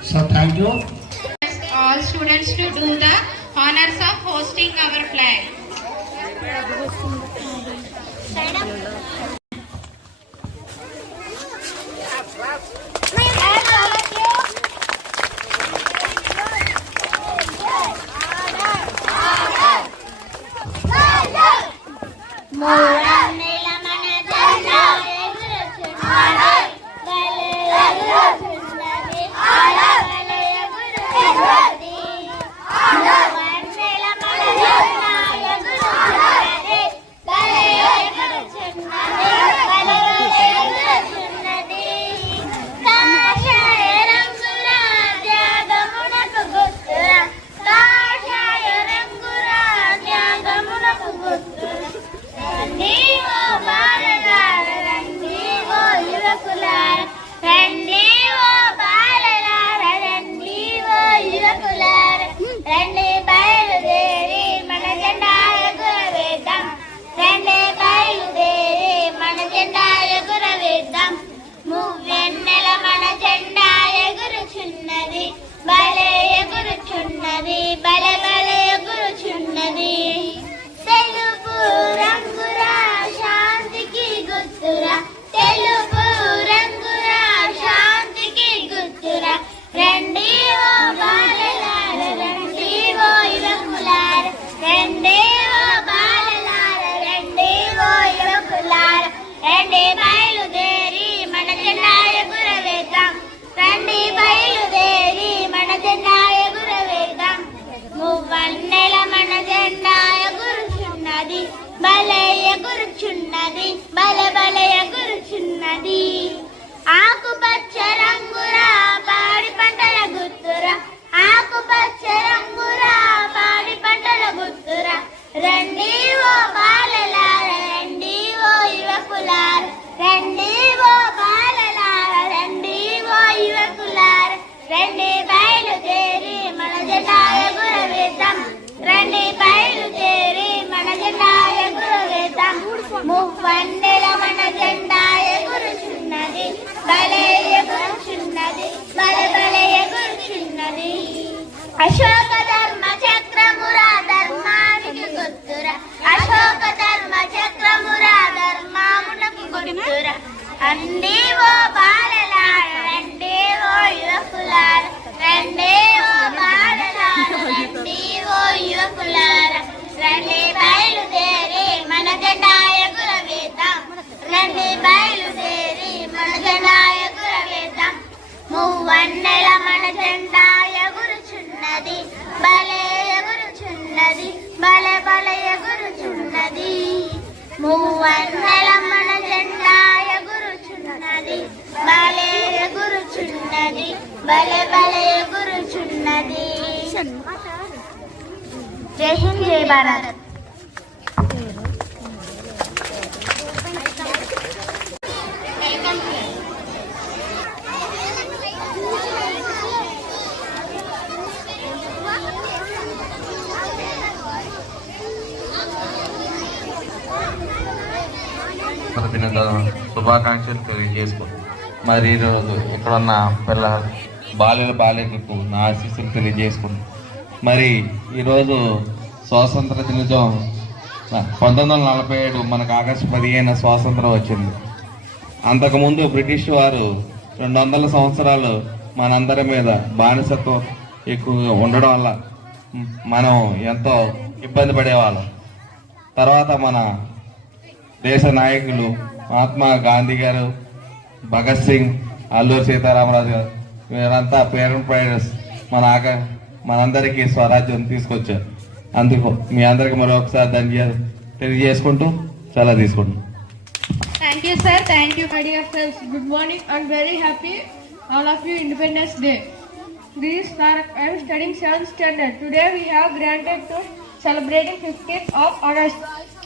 So thank you. All students to do the honors of hosting our flag. ఆకుపచ్చ రంగురా పాడి పంటల గుర్తురా, ఆకుపచ్చ రంగురా పాడి పంటల గుర్తురా. రండి ఓ బాలలార రండి ఓ యువకులార, రండి ఓ బాలలార రండి ఓ యువకులార. రండి బయలుదేరి మన జెండా ఎగురవేద్దాం, రండి బయలుదేరి మన జెండా ఎగురవేద్దాం. మువ్వన్నెల మన జెండా ఎగురుచున్నది, బలే ఎగురుచున్నది, బలే బలే ఎగురుచున్నది. అశోక ధర్మ చక్రమురా ధర్మానికి గుర్తురా, అశోక ధర్మ చక్రమురా ధర్మమునకు గుర్తురా. రండి ఓ బాలలార రండి ఓ యువకులార, రండి ఓ బాలలార రండి ఓ యువకులార. రండి బయలుదేరి మన జెండా ఎగురవేద్దాం, రండి బయలుదేరి మన జెండా ఎగురవేద్దాం. మువ్వన్నెల మన జెండా ఎగురుచున్నది, బలే ఎగురుచున్నది, బలే బలే ఎగురుచున్నది. మువ్వన్నెల మన జెండా ఎగురుచున్నది, బలే ఎగురుచున్నది, బలే బలే ఎగురుచున్నది. జై హింద్ జై భారత్. దిన శుభాకాంక్షలు తెలియజేసుకో. మరి ఈరోజు ఇక్కడ ఉన్న బాలికలకు నా ఆశీస్సులు తెలియజేసుకుంది. మరి ఈరోజు స్వాతంత్ర దినోత్సవం 1947 మనకు ఆగస్టు 15 స్వాతంత్రం వచ్చింది. అంతకుముందు బ్రిటిష్ వారు 200 సంవత్సరాలు మనందరి మీద బానిసత్వం ఎక్కువగా ఉండడం వల్ల మనం ఎంతో ఇబ్బంది పడేవాళ్ళం. తర్వాత మన దేశ నాయకులు మహాత్మా గాంధీ గారు, భగత్ సింగ్, అల్లూరి సీతారామరాజు గారు వీరంతా పేరెంట్ ప్రైడర్స్ మనందరికీ స్వరాజ్యం తీసుకొచ్చారు. అందుకు మీ అందరికి మరొకసారి ధన్యవాదాలు తెలియజేసుకుంటూ సెలవు తీసుకుంటున్నాం. Thank you, sir. Thank you, my dear friends. Good morning. I'm very happy all of you Independence Day. This I am studying 7th standard. Today we have granted to celebrating 15th of August.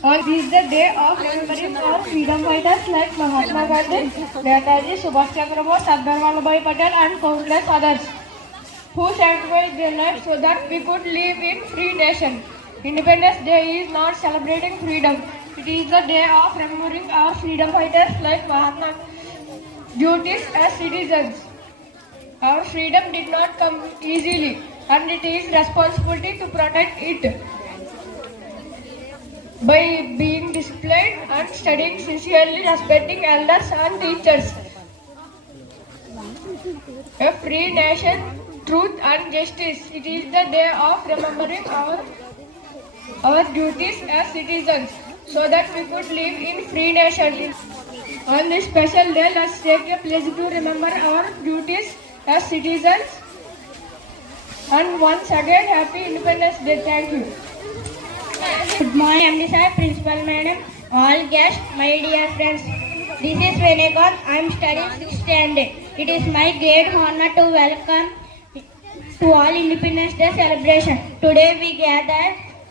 On this the day of remembering our freedom fighters like Mahatma Gandhi, Netaji Subhash Chandra Bose, Sardar Vallabhbhai Patel and countless others who sacrificed their lives so that we could live in free nation. Independence Day is not celebrating freedom. It is the day of remembering our freedom fighters like Mahatma duties as citizens. Our freedom did not come easily and it is responsibility to protect it by being disciplined and studying sincerely, respecting elders and teachers. A free nation, truth and justice. It is the day of remembering our duties as citizens so that we could live in free nation. On this special day, let's take a pledge to remember our duties as citizens. And once again, happy Independence Day. Thank you. Good morning, Amritsar Principal Madam, all guests, my dear friends. This is Venekon. I am studying 6th standard. It is my great honor to welcome to all Independence Day celebration. Today we gather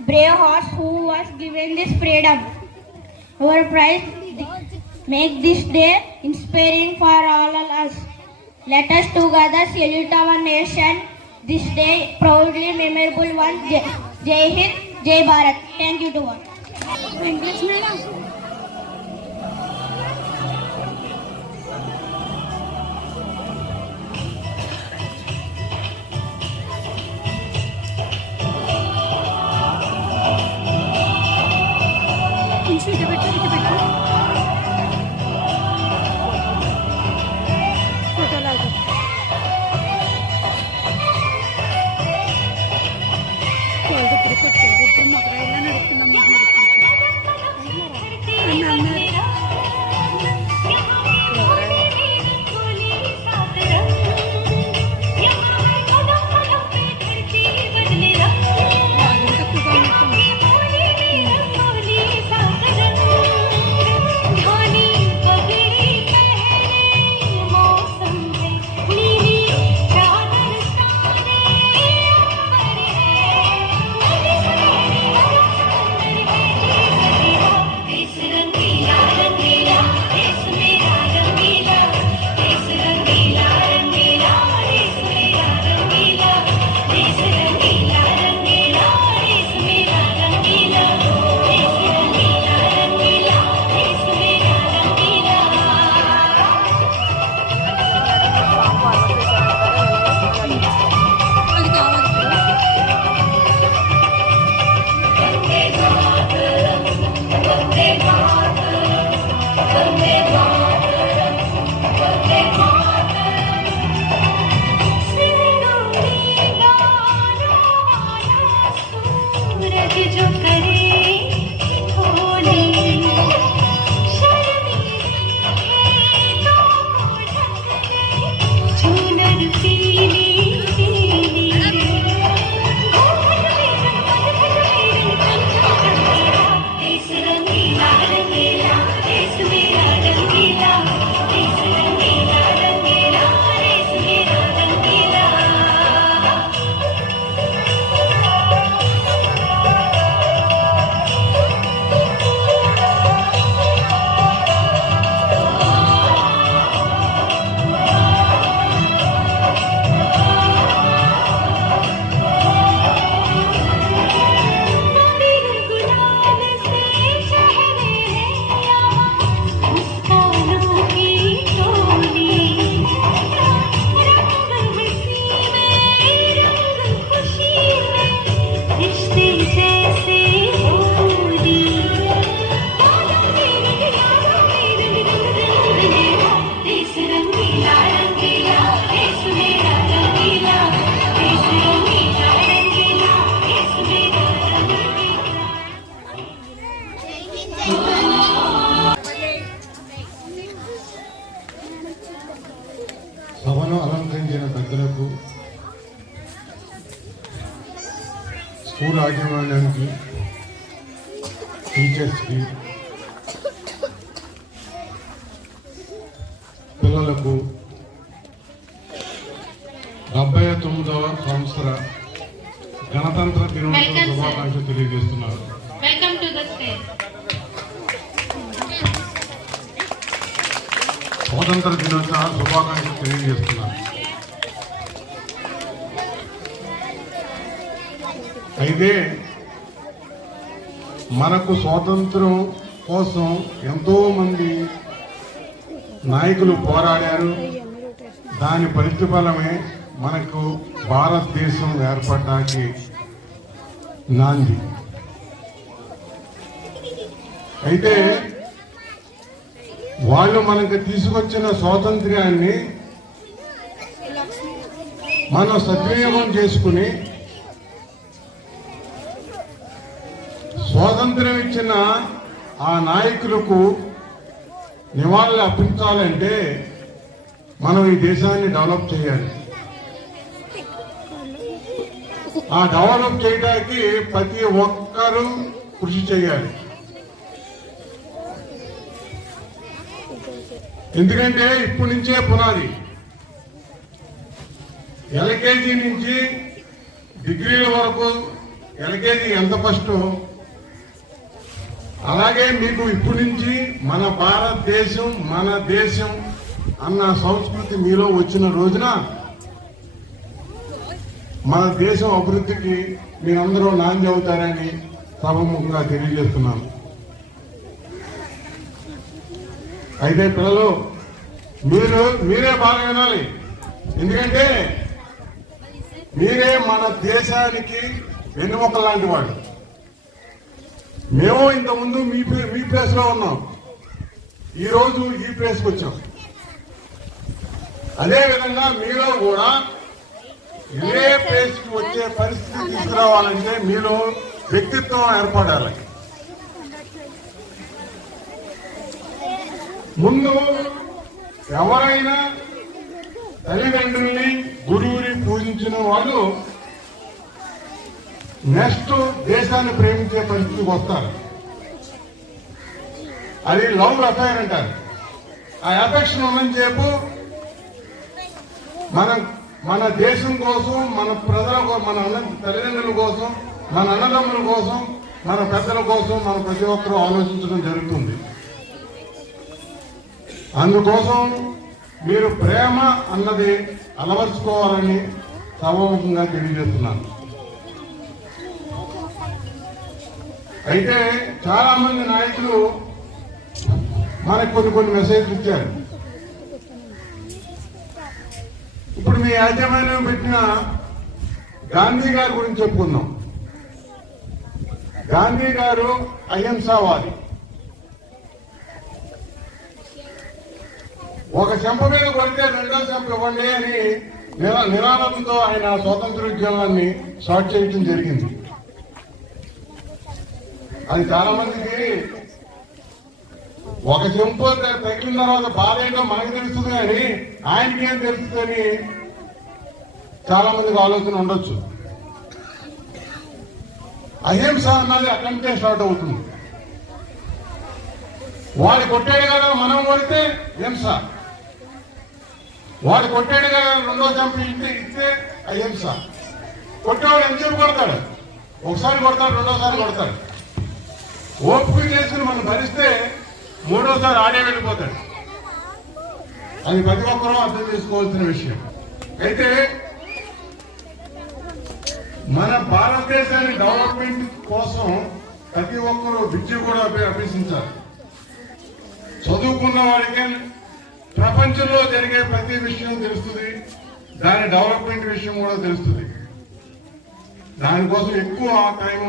brave hearts who was given this freedom. Our pride make this day inspiring for all of us. Let us together salute our nation. This day proudly memorable one. Jai Hind, Jai Bharat. Thank you to all. English madam. School యాజమాన్యానికి, టీచర్స్కి, పిల్లలకు 79వ సంవత్సర గణతంత్ర దినోత్సవ శుభాకాంక్షలు తెలియజేస్తున్నారు. Welcome to the stage. స్వాతంత్ర దినోత్సవ శుభాకాంక్షలు తెలియజేస్తున్నారు. అయితే మనకు స్వాతంత్రం కోసం ఎంతో మంది నాయకులు పోరాడారు. దాని ప్రతిఫలమే మనకు భారతదేశం ఏర్పడడానికి నాంది. అయితే వాళ్ళు మనకు తీసుకొచ్చిన స్వాతంత్ర్యాన్ని మనం సద్వినియోగం చేసుకుని స్వాతంత్ర్యం ఇచ్చిన ఆ నాయకులకు నివాళులు అర్పించాలంటే మనం ఈ దేశాన్ని డెవలప్ చేయాలి. ఆ డెవలప్ చేయడానికి ప్రతి ఒక్కరూ కృషి చేయాలి. ఎందుకంటే ఇప్పటి నుంచే పునాది. ఎల్కేజీ నుంచి డిగ్రీల వరకు ఎల్కేజీ ఎంత ఫస్ట్, అలాగే మీకు ఇప్పటి నుంచి మన భారతదేశం మన దేశం అన్న సంస్కృతి మీలో వచ్చిన రోజున మన దేశం అభివృద్ధికి మీరందరూ నాంది అవుతారని సభముఖంగా తెలియజేస్తున్నాను. అయితే పిల్లలు మీరే బాగా వినాలి. ఎందుకంటే మీరే మన దేశానికి వెన్నెముక లాంటి వాడు. మేము ఇంతకుముందు మీ ప్లేస్ లో ఉన్నాం, ఈరోజు ఈ ప్లేస్కి వచ్చాం. అదేవిధంగా మీలో కూడా ఇదే ప్లేస్కి వచ్చే పరిస్థితి తీసుకురావాలంటే మీలో వ్యక్తిత్వం ఏర్పడాలి. ముందు ఎవరైనా తల్లిదండ్రుల్ని గురువుని పూజించిన వాళ్ళు నెక్స్ట్ దేశాన్ని ప్రేమించే పరిస్థితికి వస్తారు. అది లవ్ అఫైర్ అంటారు. ఆ ఎఫెక్షన్ ఉన్నని చెప్పు మన దేశం కోసం, మన ప్రజల కోసం, మన తల్లిదండ్రుల కోసం, మన అన్నదమ్ముల కోసం, మన పెద్దల కోసం మన ప్రతి ఒక్కరూ ఆలోచించడం జరుగుతుంది. అందుకోసం మీరు ప్రేమ అన్నది అలవర్చుకోవాలని సభాముఖంగా తెలియజేస్తున్నాను. అయితే చాలా మంది నాయకులు మనకు కొన్ని మెసేజ్లు ఇచ్చారు. ఇప్పుడు మీ యాజమాన్యం పెట్టిన గాంధీ గారి గురించి చెప్పుకుందాం. గాంధీ గారు అహింసావాది. ఒక చెంప మీద కొడితే రెండో చెంప ఇవ్వండి అని నినాదంతో ఆయన స్వాతంత్ర ఉద్యమాన్ని స్టార్ట్ చేయడం జరిగింది. అది చాలా మందికి ఒక చెంపు తగిలిన తర్వాత బాధ ఏంటో మనకు తెలుస్తుంది, కానీ ఆయనకి ఏం తెలుస్తుందని చాలా మందికి ఆలోచన ఉండొచ్చు. అహింస అన్నది అక్కడి నుంచే స్టార్ట్ అవుతుంది. వాడు కొట్టాడు కదా మనం కొడితే హింస, వాడు కొట్టాడు కదా రెండో చంపి ఇస్తే అహింస. కొట్టేవాడు ఎంతసేపు కొడతాడు? ఒకసారి కొడతాడు, రెండోసారి కొడతాడు. ఓపిక చేసుకుని మనం భరిస్తే మూడోసారి ఆడే వెళ్ళిపోతాడు. అది ప్రతి ఒక్కరూ అర్థం చేసుకోవాల్సిన విషయం. అయితే మన భారతదేశాన్ని డెవలప్మెంట్ కోసం ప్రతి ఒక్కరూ విద్య కూడా అభ్యసించాలి. చదువుకున్న వాడికి ప్రపంచంలో జరిగే ప్రతి విషయం తెలుస్తుంది, దాని డెవలప్మెంట్ విషయం కూడా తెలుస్తుంది. దానికోసం ఎక్కువ టైం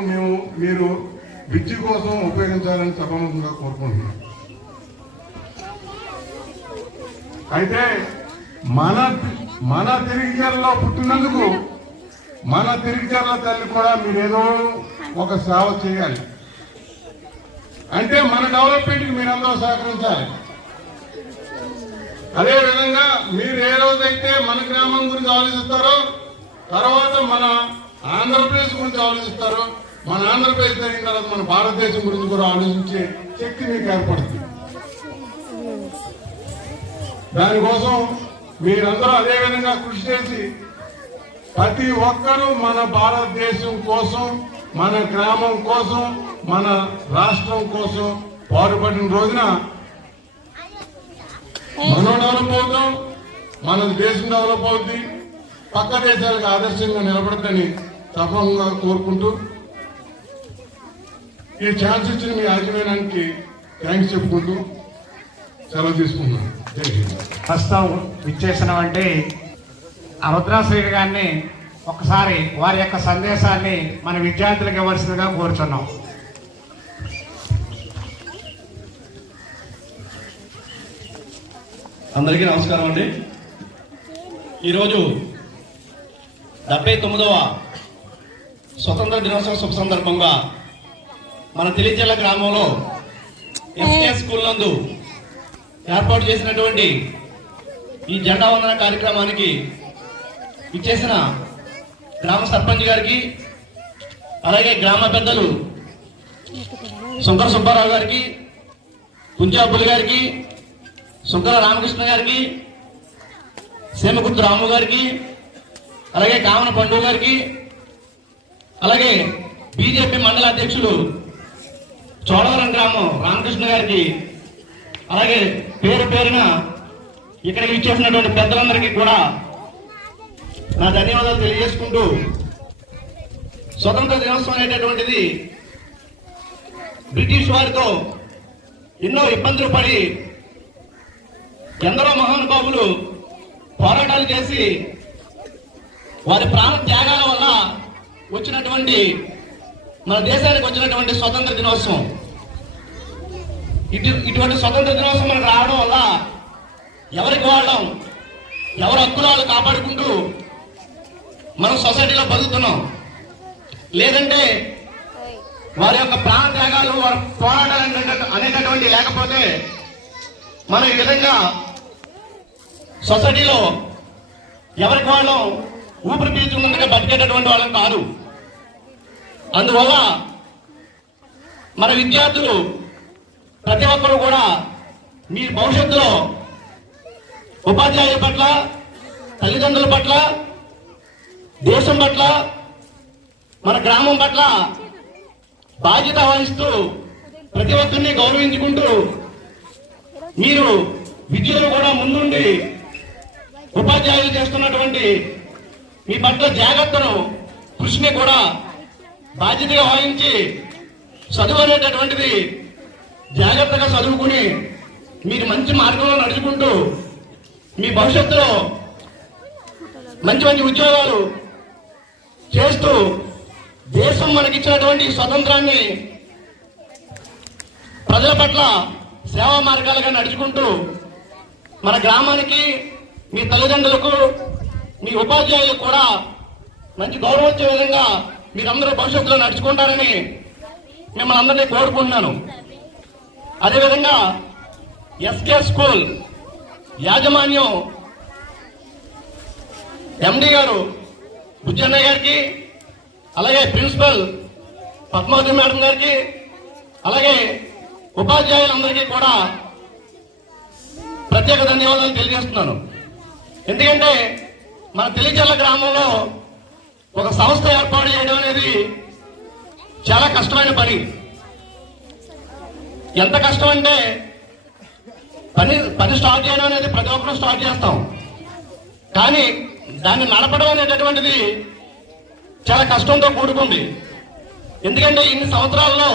మీరు విద్య కోసం ఉపయోగించాలని సభాముఖంగా కోరుకుంటున్నాం. అయితే మన తిరిగిచర్లో పుట్టినందుకు మన తిరిగిచర్ల తల్లి కూడా మీరేదో ఒక సేవ చేయాలి. అంటే మన డెవలప్మెంట్కి మీరందరూ సహకరించాలి. అదేవిధంగా మీరు ఏ రోజైతే మన గ్రామం గురించి ఆలోచిస్తారో తర్వాత మన ఆంధ్రప్రదేశ్ గురించి ఆలోచిస్తారో మన ఆంధ్రప్రదేశ్ జరిగిన తర్వాత మన భారతదేశం గురించి కూడా ఆలోచించే శక్తి మీకు ఏర్పడుతుంది. దానికోసం మీరందరూ అదే విధంగా కృషి చేసి ప్రతి ఒక్కరూ మన భారతదేశం కోసం, మన గ్రామం కోసం, మన రాష్ట్రం కోసం పాటుపడిన రోజున మనం డెవలప్ అవుతాం, మన దేశం డెవలప్ అవుతుంది, పక్క దేశాలకు ఆదర్శంగా నిలబడతాని తప్పకుండా కోరుకుంటూ ఈ ఛాన్స్ ఇచ్చిన మీ యాజమాన్యానికి థ్యాంక్స్ చెప్పుకుంటూ సెలవు తీసుకుంటున్నాను. జై హింద్. ప్రస్తుతం విచ్చేసినామంటే రుద్రాశ్రీడి గారిని ఒకసారి వారి యొక్క సందేశాన్ని మన విద్యార్థులకు ఇవ్వాల్సిందిగా కోరుచున్నాం. అందరికీ నమస్కారం అండి. ఈరోజు 79వ స్వతంత్ర దినోత్సవ శుభ సందర్భంగా మన తెలిచెల్ల గ్రామంలో ఎస్కే స్కూల్ నందు ఏర్పాటు చేసినటువంటి ఈ జెండా వందన కార్యక్రమానికి ఇచ్చేసిన గ్రామ సర్పంచ్ గారికి, అలాగే గ్రామ పెద్దలు శంకర సుబ్బారావు గారికి, కుంచాబుల్ గారికి, శంకర రామకృష్ణ గారికి, సేమకుర్తి రాము గారికి, అలాగే కామన పండు గారికి, అలాగే బీజేపీ మండల అధ్యక్షులు చోడవరం గ్రామం రామకృష్ణ గారికి, అలాగే పేరు పేరున ఇక్కడికి ఇచ్చేసినటువంటి పెద్దలందరికీ కూడా నా ధన్యవాదాలు తెలియజేసుకుంటూ, స్వతంత్ర దినోత్సవం అనేటటువంటిది బ్రిటిష్ వారితో ఎన్నో ఇబ్బందులు పడి ఎందరో మహానుభావులు పోరాటాలు చేసి వారి ప్రాణ త్యాగాల వల్ల వచ్చినటువంటి మన దేశానికి వచ్చినటువంటి స్వతంత్ర దినోత్సవం. ఇటువంటి స్వతంత్ర దినోత్సవం మనకు రావడం వల్ల ఎవరికి వాళ్ళం, ఎవరి హక్కులు కాపాడుకుంటూ మనం సొసైటీలో బతుకుతున్నాం. లేదంటే వారి యొక్క ప్రాణ త్యాగాలు, వారి పోరాటాలు అనేటటువంటి లేకపోతే మనం ఈ విధంగా సొసైటీలో ఎవరికి వాళ్ళం ఊపిరి పీల్చుకుంటే బతికేటటువంటి వాళ్ళం కాదు. అందువల్ల మన విద్యార్థులు ప్రతి ఒక్కరు కూడా మీ భవిష్యత్తులో ఉపాధ్యాయుల పట్ల, తల్లిదండ్రుల పట్ల, దేశం పట్ల, మన గ్రామం పట్ల బాధ్యత వహిస్తూ ప్రతి ఒక్కరిని గౌరవించుకుంటూ మీరు విద్యలో కూడా ముందుండి ఉపాధ్యాయులు చేస్తున్నటువంటి మీ పట్ల జాగ్రత్తను, కృషిని కూడా బాధ్యతగా వహించి చదువు అనేటటువంటిది జాగ్రత్తగా చదువుకుని మీరు మంచి మార్గంలో నడుచుకుంటూ మీ భవిష్యత్తులో మంచి మంచి ఉద్యోగాలు చేస్తూ దేశం మనకిచ్చినటువంటి స్వతంత్రాన్ని ప్రజల పట్ల సేవా మార్గాలుగా నడుచుకుంటూ మన గ్రామానికి, మీ తల్లిదండ్రులకు, మీ ఉపాధ్యాయులకు కూడా మంచి గౌరవం వచ్చే విధంగా మీరందరూ భవిష్యత్తులో నడుచుకుంటారని మిమ్మల్ని అందరినీ కోరుకుంటున్నాను. అదేవిధంగా ఎస్కే స్కూల్ యాజమాన్యం ఎండి గారు బుజ్జన్నయ్య గారికి, అలాగే ప్రిన్సిపల్ పద్మావతి మేడం గారికి, అలాగే ఉపాధ్యాయులందరికీ కూడా ప్రత్యేక ధన్యవాదాలు తెలియజేస్తున్నాను. ఎందుకంటే మన తెలిచెల్ల గ్రామంలో ఒక సంస్థ ఏర్పాటు చేయడం అనేది చాలా కష్టమైన పని. ఎంత కష్టం అంటే పని స్టార్ట్ చేయడం అనేది ప్రతి ఒక్కరూ స్టార్ట్ చేస్తాం, కానీ దాన్ని నడపడం అనేటటువంటిది చాలా కష్టంతో కూడుకుంది. ఎందుకంటే ఇన్ని సంవత్సరాల్లో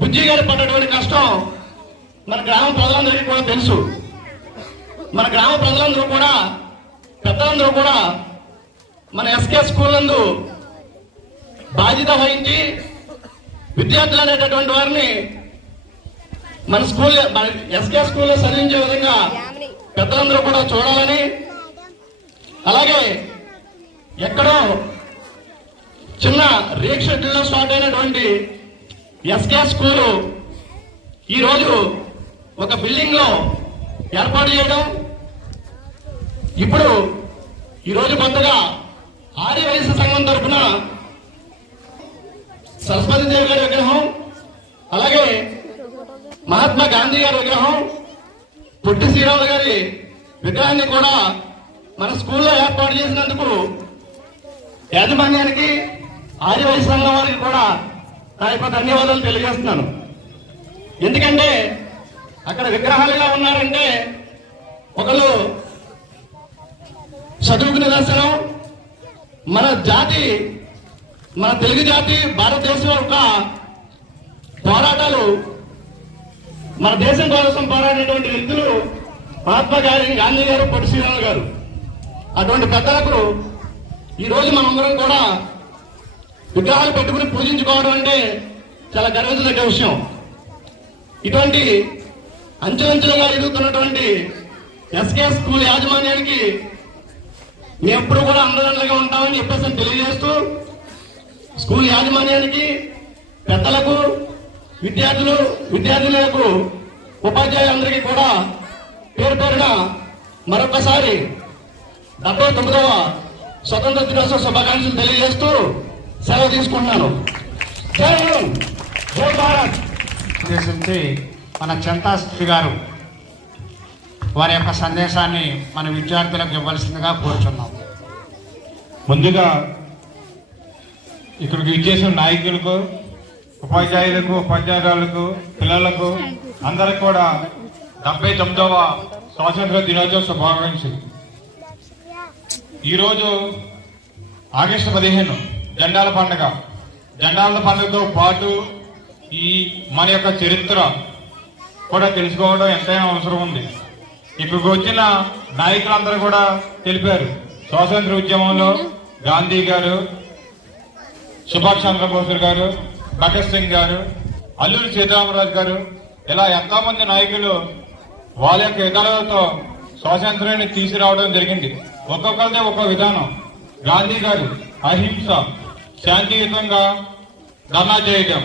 బుజ్జి గారు పడ్డటువంటి కష్టం మన గ్రామ ప్రజలందరికీ కూడా తెలుసు. మన గ్రామ ప్రజలందరూ కూడా, పెద్దలందరూ కూడా మన ఎస్కే స్కూల్ నందు బాధ్యత వహించి విద్యార్థులు అనేటటువంటి వారిని మన స్కూల్, ఎస్కే స్కూల్లో చదివించే విధంగా పెద్దలందరూ కూడా చూడాలని, అలాగే ఎక్కడో చిన్న రేక్ షెడ్యూల్లో స్టార్ట్ అయినటువంటి ఎస్కే స్కూలు ఈరోజు ఒక బిల్డింగ్ లో ఏర్పాటు చేయడం, ఇప్పుడు ఈరోజు కొత్తగా ఆర్య వైశ్య సంఘం తరఫున సరస్వతీదేవి గారి విగ్రహం, అలాగే మహాత్మా గాంధీ గారి విగ్రహం, పొట్టి శ్రీరాములు గారి విగ్రహాన్ని కూడా మన స్కూల్లో ఏర్పాటు చేసినందుకు యాజమాన్యానికి, ఆర్య వైశ్య సంఘం వారికి కూడా నా యొక్క ధన్యవాదాలు తెలియజేస్తున్నాను. ఎందుకంటే అక్కడ విగ్రహాలుగా ఉన్నారంటే ఒకళ్ళు చదువుకు నిదర్శనం. మన జాతి, మన తెలుగు జాతి భారతదేశం యొక్క పోరాటాలు, మన దేశం కోసం పోరాడినటువంటి వ్యక్తులు మహాత్మా గాంధీ గారు, పొట్టి శ్రీరాములు గారు. అటువంటి పెద్దలకు ఈరోజు మనందరం కూడా విగ్రహాలు పెట్టుకుని పూజించుకోవడం అంటే చాలా గర్వించదగ్గ విషయం. ఇటువంటి అంచెలంచెలుగా ఎదుగుతున్నటువంటి ఎస్కే స్కూల్ యాజమాన్యానికి మేము ఎప్పుడు కూడా అండదండగా ఉంటామని చెప్పేసి తెలియజేస్తూ, స్కూల్ యాజమాన్యానికి, పెద్దలకు, విద్యార్థులకు, ఉపాధ్యాయులందరికీ కూడా పేరు పేరున మరొకసారి 79వ స్వతంత్ర దినోత్సవ శుభాకాంక్షలు తెలియజేస్తూ సెలవు తీసుకుంటున్నాను. జై హింద్, జై భారత్. ఉద్దేశించి మన చింతాశ్రీ గారు వారి యొక్క సందేశాన్ని మన విద్యార్థులకు ఇవ్వాల్సిందిగా కోరుచున్నాం. ముందుగా ఇక్కడికి ఇచ్చేసిన నాయకులకు, ఉపాధ్యాయులకు, ఉపాధ్యాయురాలకు, పిల్లలకు అందరికి కూడా 79వ స్వాతంత్ర దినోత్సవ శుభాకాంక్షలు. ఈరోజు ఆగస్టు 15 జెండాల పండుగ. జెండాల పండుగతో పాటు ఈ మన యొక్క చరిత్ర కూడా తెలుసుకోవడం ఎంతైనా అవసరం ఉంది. ఇక్కడికి వచ్చిన నాయకులందరూ కూడా తెలిపారు. స్వాతంత్ర ఉద్యమంలో గాంధీ గారు, సుభాష్ చంద్రబోస్ గారు, భగత్ సింగ్ గారు, అల్లూరి సీతారామరాజు గారు, ఇలా ఎంతో మంది నాయకులు వాళ్ళ యొక్క విధానాలతో స్వాతంత్రాన్ని తీసుకురావడం జరిగింది. ఒక్కొక్కరిదే ఒక్కో విధానం. గాంధీ గారు అహింస, శాంతియుతంగా ధర్నా చేయటం.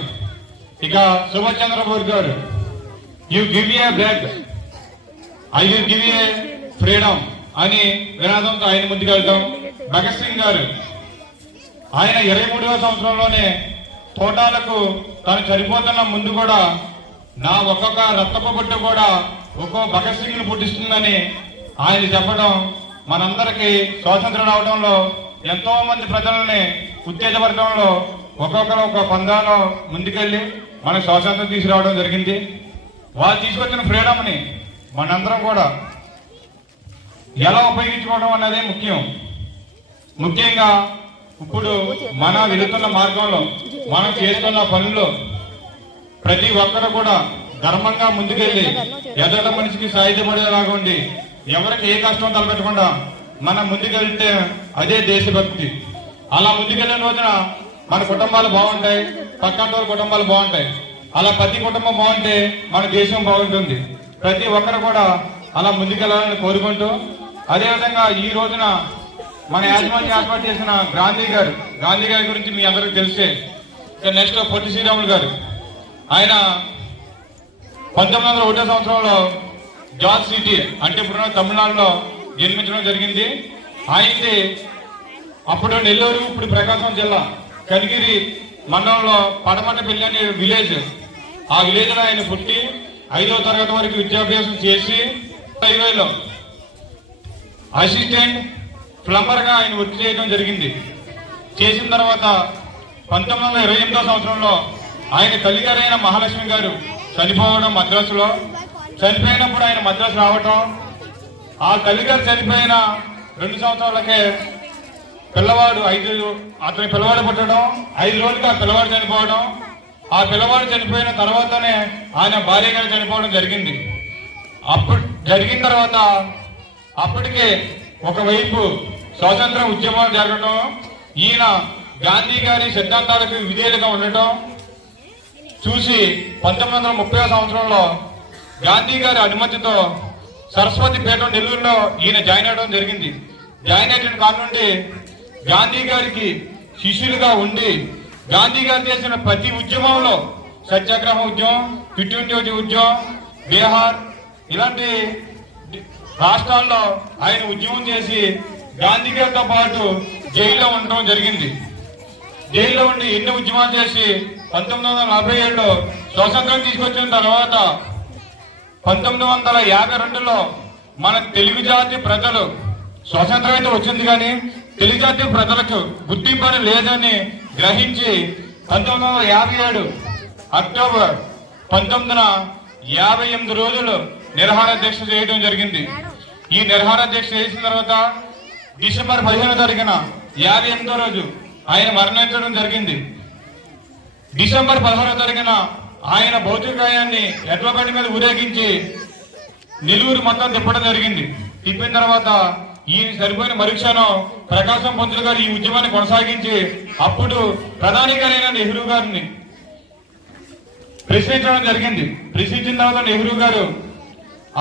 ఇక సుభాష్ చంద్రబోస్ గారు you give a bread, I will give a freedom అని వినాదంతో ఆయన ముందుకెళ్తాం. భగత్ సింగ్ గారు ఆయన 23వ సంవత్సరంలోనే తోటాలకు తను చనిపోతున్న ముందు కూడా నా ఒక్కొక్క రక్తపు బొట్టు కూడా ఒక్కో భగత్ సింగ్ ను పుట్టిస్తుందని ఆయన చెప్పడం మనందరికీ స్వాతంత్రం రావడంలో, ఎంతో మంది ప్రజలని ఉత్తేజపరచడంలో ఒక్కొక్కరు ఒక పందాలో ముందుకెళ్లి మనకు స్వాతంత్రం తీసుకురావడం జరిగింది. వాళ్ళు తీసుకొచ్చిన ఫ్రీడమ్ ని మనందరం కూడా ఎలా ఉపయోగించుకోవడం అన్నదే ముఖ్యం. ముఖ్యంగా ఇప్పుడు మన వెళుతున్న మార్గంలో, మనం చేస్తున్న పనుల్లో ప్రతి ఒక్కరు కూడా ధర్మంగా ముందుకెళ్లి ఎదట మనిషికి సాయుధపడేలాగా ఉండి ఎవరికి ఏ కష్టం తలపెట్టకుండా మనం ముందుకెళ్తే అదే దేశభక్తి. అలా ముందుకెళ్లిన రోజున మన కుటుంబాలు బాగుంటాయి, పక్కన వాళ్ళ కుటుంబాలు బాగుంటాయి. అలా ప్రతి కుటుంబం బాగుంటే మన దేశం బాగుంటుంది. ప్రతి ఒక్కరు కూడా అలా ముందుకెళ్లాలని కోరుకుంటూ, అదేవిధంగా ఈ రోజున మన యాజమాన్యం ఏర్పాటు చేసిన గాంధీ గారి గురించి మీ అందరికీ తెలిసే. నెక్స్ట్ పొట్టి శ్రీరాములు గారు, ఆయన 1901 సంవత్సరంలో జార్జ్ సిటీ అంటే ఇప్పుడున్న తమిళనాడులో జన్మించడం జరిగింది. ఆయనది అప్పుడు నెల్లూరు, ఇప్పుడు ప్రకాశం జిల్లా కనిగిరి మండలంలో పడమటపల్లి అనే విలేజ్. ఆ విలేజ్ లో ఆయన పుట్టి 5వ తరగతి వరకు విద్యాభ్యాసం చేసి 20లో అసిస్టెంట్ ప్లంబర్ గా ఆయన వృత్తి చేయడం జరిగింది. చేసిన తర్వాత 1928వ సంవత్సరంలో ఆయన తల్లిగారైన మహాలక్ష్మి గారు చనిపోవడం మద్రాసులో. చనిపోయినప్పుడు ఆయన మద్రాసు రావటం, ఆ తల్లిగారు చనిపోయిన 2 సంవత్సరాలకే అతని పిల్లవాడు పుట్టడం, 5 రోజులుగా పిల్లవాడు చనిపోవడం. ఆ పిల్లవాడు చనిపోయిన తర్వాతనే ఆయన భార్య గారు చనిపోవడం జరిగింది. అప్పుడు జరిగిన తర్వాత అప్పటికే ఒకవైపు స్వాతంత్ర ఉద్యమాలు జరగడం, ఈయన గాంధీ గారి సిద్ధాంతాలకు విధేయులుగా ఉండటం చూసి 1930వ సంవత్సరంలో గాంధీ గారి అనుమతితో సరస్వతి పీఠం నెల్లూరులో ఈయన జాయిన్ అవడం జరిగింది. జాయిన్ అయిన కానుండి గాంధీ గారికి శిష్యులుగా ఉండి గాంధీ గారు చేసిన ప్రతి ఉద్యమంలో, సత్యాగ్రహ ఉద్యమం, క్విట్ ఇండియా ఉద్యమం, బీహార్ ఇలాంటి రాష్ట్రాల్లో ఆయన ఉద్యమం చేసి గాంధీ గారితో పాటు జైల్లో ఉండటం జరిగింది. జైల్లో ఉండి ఎన్ని ఉద్యమాలు చేసి 1947లో స్వాతంత్రం తీసుకొచ్చిన తర్వాత 1952లో మన తెలుగు జాతి ప్రజలు స్వాతంత్రం అయితే వచ్చింది, కానీ తెలుగు జాతి ప్రజలకు గుర్తింపు లేదని గ్రహించి 1957 అక్టోబర్ 19న 58 రోజులు నిరాహార దీక్ష చేయడం జరిగింది. ఈ నిరాహార దీక్ష చేసిన తర్వాత డిసెంబర్ 15వ తారీఖున 58వ రోజు ఆయన మరణించడం జరిగింది. డిసెంబర్ 16వ తారీఖున ఆయన భౌతికాయాన్ని ఎడ్ల బండి మీద ఊరేగించి నెల్లూరు మొత్తం తిప్పడం జరిగింది. తిప్పిన తర్వాత ఈ సరిపోయిన మరుక్షణం ప్రకాశం పంతులు గారు ఈ ఉద్యమాన్ని కొనసాగించి అప్పుడు ప్రధాని గారైన నెహ్రూ గారిని ప్రశ్నించడం జరిగింది. ప్రశ్నించిన తర్వాత నెహ్రూ గారు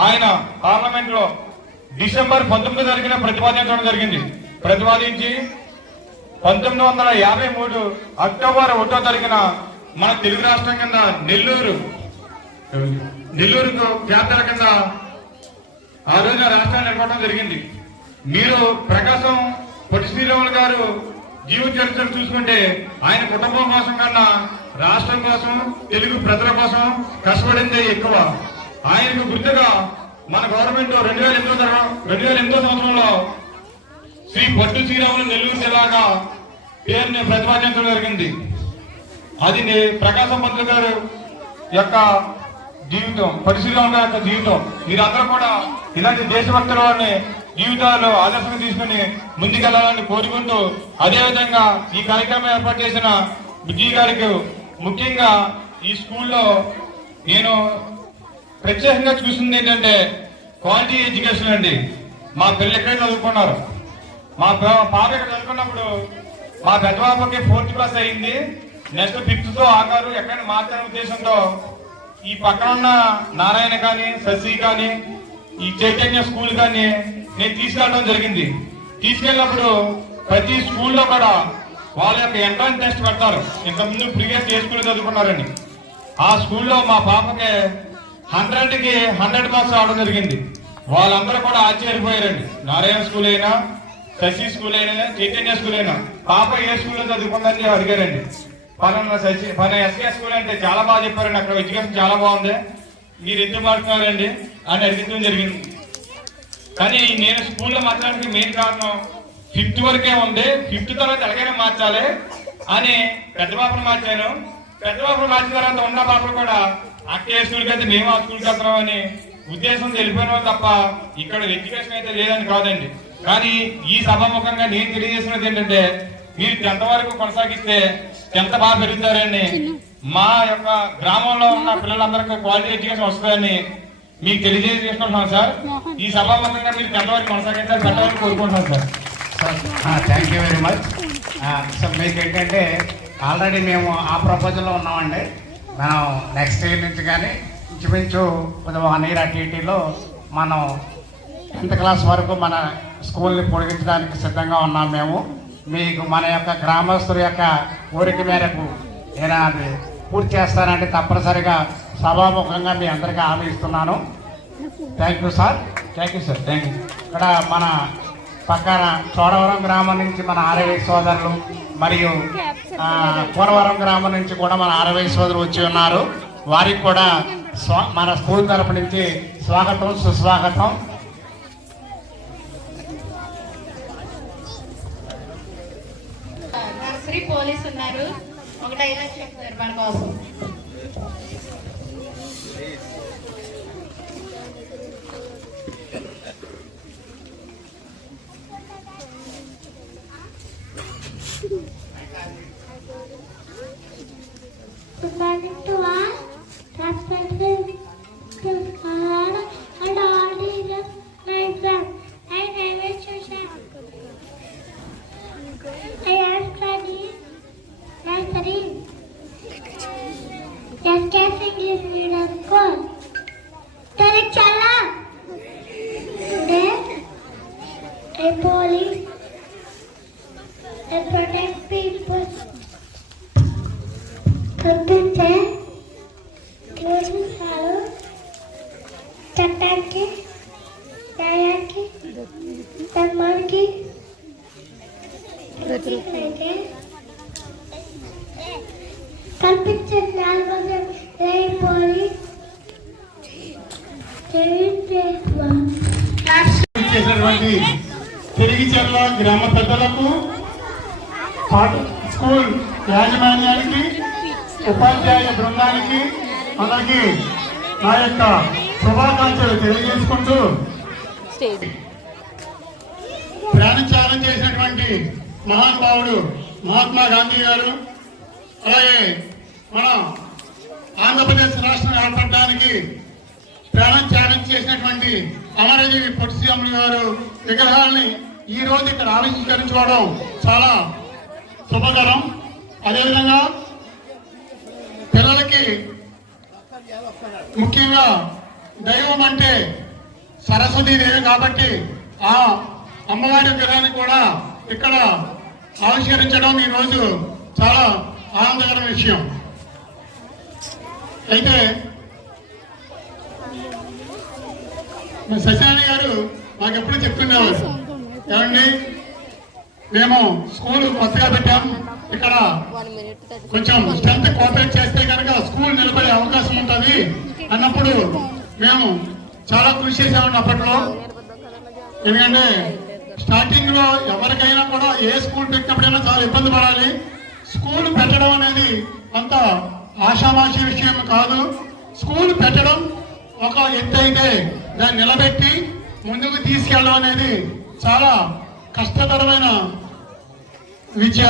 ఆయన పార్లమెంట్ లో డిసెంబర్ 19వ తారీఖున ప్రతిపాదించడం జరిగింది. ప్రతిపాదించి 1953 అక్టోబర్ 1వ తారీఖున మన తెలుగు రాష్ట్రం కింద నెల్లూరుకు క్యాపిటల్ కింద ఆ రోజున రాష్ట్రాన్ని ఏర్పడడం జరిగింది. మీరు ప్రకాశం పొట్టి శ్రీరాములు గారు జీవిత చరిత్ర చూసుకుంటే ఆయన కుటుంబం కోసం కన్నా రాష్ట్రం కోసం తెలుగు ప్రజల కోసం కష్టపడిందే ఎక్కువ. ఆయనకు గుర్తుగా మన గవర్నమెంట్ 2008 సంవత్సరంలో శ్రీ పొట్టి శ్రీరాములు నెల్లూరు జిల్లాగా పేరుని ప్రతిపాదించడం జరిగింది. అది ప్రకాశం పంతులు గారు యొక్క జీవితం, పొట్టి శ్రీరాములు గారి యొక్క జీవితం. మీరందరూ కూడా ఇలాంటి దేశభక్తుల వారిని జీవితాలు ఆదర్శంగా తీసుకుని ముందుకెళ్లాలని కోరుకుంటూ, అదేవిధంగా ఈ కార్యక్రమం ఏర్పాటు చేసిన బుజ్జి గారికి ముఖ్యంగా ఈ స్కూల్లో నేను ప్రత్యేకంగా చూసింది ఏంటంటే క్వాలిటీ ఎడ్యుకేషన్ అండి. మా పిల్లలు ఎక్కడే చదువుకున్నారు. మా పాప ఇక్కడ చదువుకున్నప్పుడు మా పెద్ద పాపకి 4th క్లాస్ అయింది. నెక్స్ట్ 5th ఆగారు. ఎక్కడైనా మార్చాలనే ఉద్దేశంతో ఈ పక్కన ఉన్న నారాయణ కానీ శశి కానీ ఈ చైతన్య స్కూల్ కానీ నేను తీసుకెళ్ళడం జరిగింది. తీసుకెళ్ళినప్పుడు ప్రతి స్కూల్లో కూడా వాళ్ళ యొక్క ఎంట్రన్స్ టెస్ట్ పెడతారు. ఇంతకుముందు ప్రీవియస్ ఏ స్కూల్ చదువుకున్నారని. ఆ స్కూల్లో మా పాపకి 100కి 100 మార్క్స్ రావడం జరిగింది. వాళ్ళందరూ కూడా ఆశ్చర్యపోయారండి. నారాయణ స్కూల్ అయినా, శశి స్కూల్ అయినా, చైతన్య స్కూల్ అయినా పాప ఏ స్కూల్లో చదువుకుందని అడిగారండి. పలానా ఎస్కే స్కూల్ అంటే చాలా బాగా చెప్పారండి, అక్కడ ఎడ్యుకేషన్ చాలా బాగుంది, మీరు ఎందుకు మాట్లాడుతున్నారండి అని అడిగించడం జరిగింది. కానీ నేను స్కూల్లో మార్చడానికి మెయిన్ కారణం 5th వరకే ఉంది, 5th తర్వాత ఎలాగైనా మార్చాలి అని పెద్ద పాపను మార్చాను. పెద్ద పాపను మార్చిన తర్వాత ఉన్న పాపలు కూడా అక్కే స్కూల్కి అయితే మేము ఆ స్కూల్కి వెళ్తున్నాం అని ఉద్దేశం తెలిపోయిన వాళ్ళు తప్ప ఇక్కడ ఎడ్యుకేషన్ అయితే లేదని కాదండి. కానీ ఈ సభాముఖంగా నేను తెలియజేసినది ఏంటంటే మీరు 10th వరకు కొనసాగిస్తే 10th బాగా పెరుగుతారని, మా యొక్క గ్రామంలో ఉన్న పిల్లలందరికీ క్వాలిటీ ఎడ్యుకేషన్ వస్తుందని మీకు తెలియజేసుకుంటున్నాను సార్. ఈ సభాముఖంగా మీరు 10th వరకు కొనసాగించాలి, పెట్టాలని కోరుకుంటున్నాను sir. Thank you very much. Sir మీకు ఏంటంటే ఆల్రెడీ మేము ఆ ప్రపోజల్లో ఉన్నామండి. మనం నెక్స్ట్ ఇయర్ నుంచి కానీ ఇంచుమించు 1 year అటీటీలో మనం 10th క్లాస్ వరకు మన స్కూల్ని పొడిగించడానికి సిద్ధంగా ఉన్నాం మేము. మీకు మన యొక్క గ్రామస్తుల యొక్క కోరిక మేరకు నేను అది పూర్తి చేస్తానంటే తప్పనిసరిగా సభాముఖంగా మీ అందరికీ హామీ ఇస్తున్నాను. Thank you sir. Thank you sir. Thank you. ఇక్కడ మన పక్కన చోడవరం గ్రామం నుంచి మన ఆర్ఐ సోదరులు మరియు కోరవరం గ్రామం నుంచి కూడా మన ఆర్ఐ సోదరులు వచ్చి ఉన్నారు. వారికి కూడా మన స్కూల్ తరపు నుంచి స్వాగతం, సుస్వాగతం. నర్సరీ పోలీస్ ఉన్నారు, ఒక డైలాగ్ చెప్తారు మన కోసం. Good morning to all respected scholars and audience. My exam. My name is Shusha. I am studying nursery. SK English Medium School. Tarichala. Today, a police and protect people. కల్పించే పోలీసులు చట్టానికి, న్యాయానికి, ధర్మానికి చేసినటువంటి తిరిగిచెర్ల గ్రామ పెద్దలకు, స్కూల్ యాజమాన్యానికి, ఉపాధ్యాయ బృందానికి అందరికీ నా యొక్క శుభాకాంక్షలు తెలియజేసుకుంటూ, ప్రాణత్యాగం చేసినటువంటి మహానుభావుడు మహాత్మా గాంధీ గారు, అలాగే మన ఆంధ్రప్రదేశ్ రాష్ట్రం ఏర్పడడానికి ప్రాణత్యాగం చేసినటువంటి అమరజీవి పొట్టి శ్రీరాములు గారు విగ్రహాలని ఈ రోజు ఇక్కడ ఆవిష్కరించుకోవడం చాలా శుభకరం. అదేవిధంగా పిల్లలకి ముఖ్యంగా దైవం అంటే సరస్వతీదేవి కాబట్టి ఆ అమ్మవారి విగ్రహాన్ని కూడా ఇక్కడ ఆవిష్కరించడం ఈరోజు చాలా ఆనందకరమైన విషయం. అయితే సత్యనారాయణ గారు మాకు ఎప్పుడు చెప్తుండేవారు, ఏమండి మేము స్కూల్ కొత్తగా పెట్టాం, ఇక్కడ కొంచెం స్ట్రెంత్ కోఆపరేట్ చేస్తే కనుక స్కూల్ నిలబడే అవకాశం ఉంటుంది అన్నప్పుడు మేము చాలా కృషి చేసామండి అప్పట్లో. ఎందుకంటే స్టార్టింగ్ లో ఎవరికైనా కూడా ఏ స్కూల్ పెట్టినప్పుడైనా చాలా ఇబ్బంది పడాలి. స్కూల్ పెట్టడం అనేది అంత ఆషామాషి విషయం కాదు. స్కూల్ పెట్టడం ఒక ఎత్తు అయితే దాన్ని నిలబెట్టి ముందుకు తీసుకెళ్ళడం అనేది చాలా కష్టతరమైన విద్య.